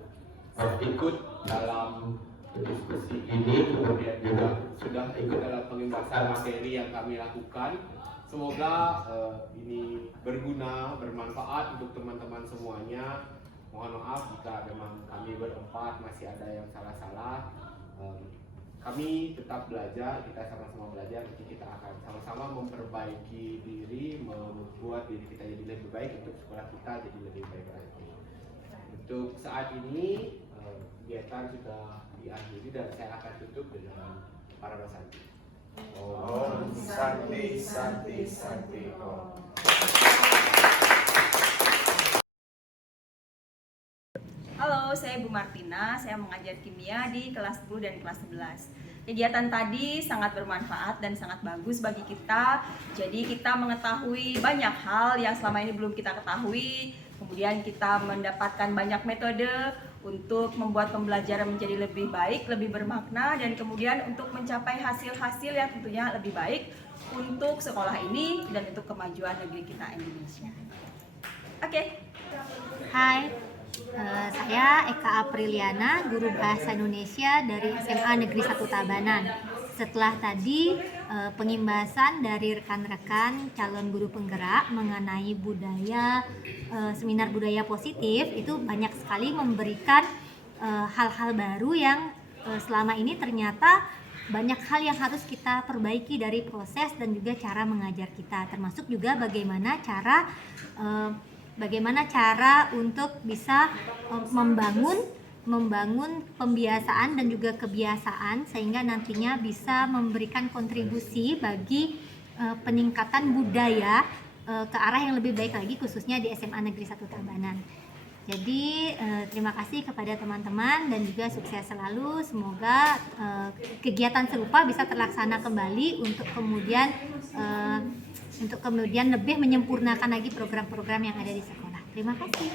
ikut dalam diskusi ini, kemudian juga sudah ikut dalam pembahasan materi yang kami lakukan. Semoga ini berguna, bermanfaat untuk teman-teman semuanya. Mohon maaf jika memang kami berempat masih ada yang salah-salah. Kami tetap belajar, kita sama-sama belajar. Nanti kita akan sama-sama memperbaiki diri, membuat diri kita jadi lebih baik untuk sekolah kita jadi lebih baik lagi. Untuk saat ini kegiatan sudah diakhiri dan saya akan tutup dengan para Santi. Om Santi Santi Santi Om. Halo, saya Bu Martina, saya mengajar kimia di kelas 10 dan kelas 11. Kegiatan tadi sangat bermanfaat dan sangat bagus bagi kita. Jadi kita mengetahui banyak hal yang selama ini belum kita ketahui. Kemudian kita mendapatkan banyak metode untuk membuat pembelajaran menjadi lebih baik, lebih bermakna, dan kemudian untuk mencapai hasil-hasil yang tentunya lebih baik untuk sekolah ini dan untuk kemajuan negeri kita Indonesia. Oke. Hai. Saya Eka Apriliana, guru bahasa Indonesia dari SMA Negeri 1 Tabanan. Setelah tadi pengimbasan dari rekan-rekan calon guru penggerak mengenai budaya, seminar budaya positif, itu banyak sekali memberikan hal-hal baru yang selama ini ternyata banyak hal yang harus kita perbaiki dari proses dan juga cara mengajar kita, termasuk juga bagaimana cara untuk bisa membangun pembiasaan dan juga kebiasaan sehingga nantinya bisa memberikan kontribusi bagi peningkatan budaya ke arah yang lebih baik lagi, khususnya di SMA Negeri 1 Tabanan. Jadi terima kasih kepada teman-teman dan juga sukses selalu. Semoga kegiatan serupa bisa terlaksana kembali untuk kemudian lebih menyempurnakan lagi program-program yang ada di sekolah. Terima kasih.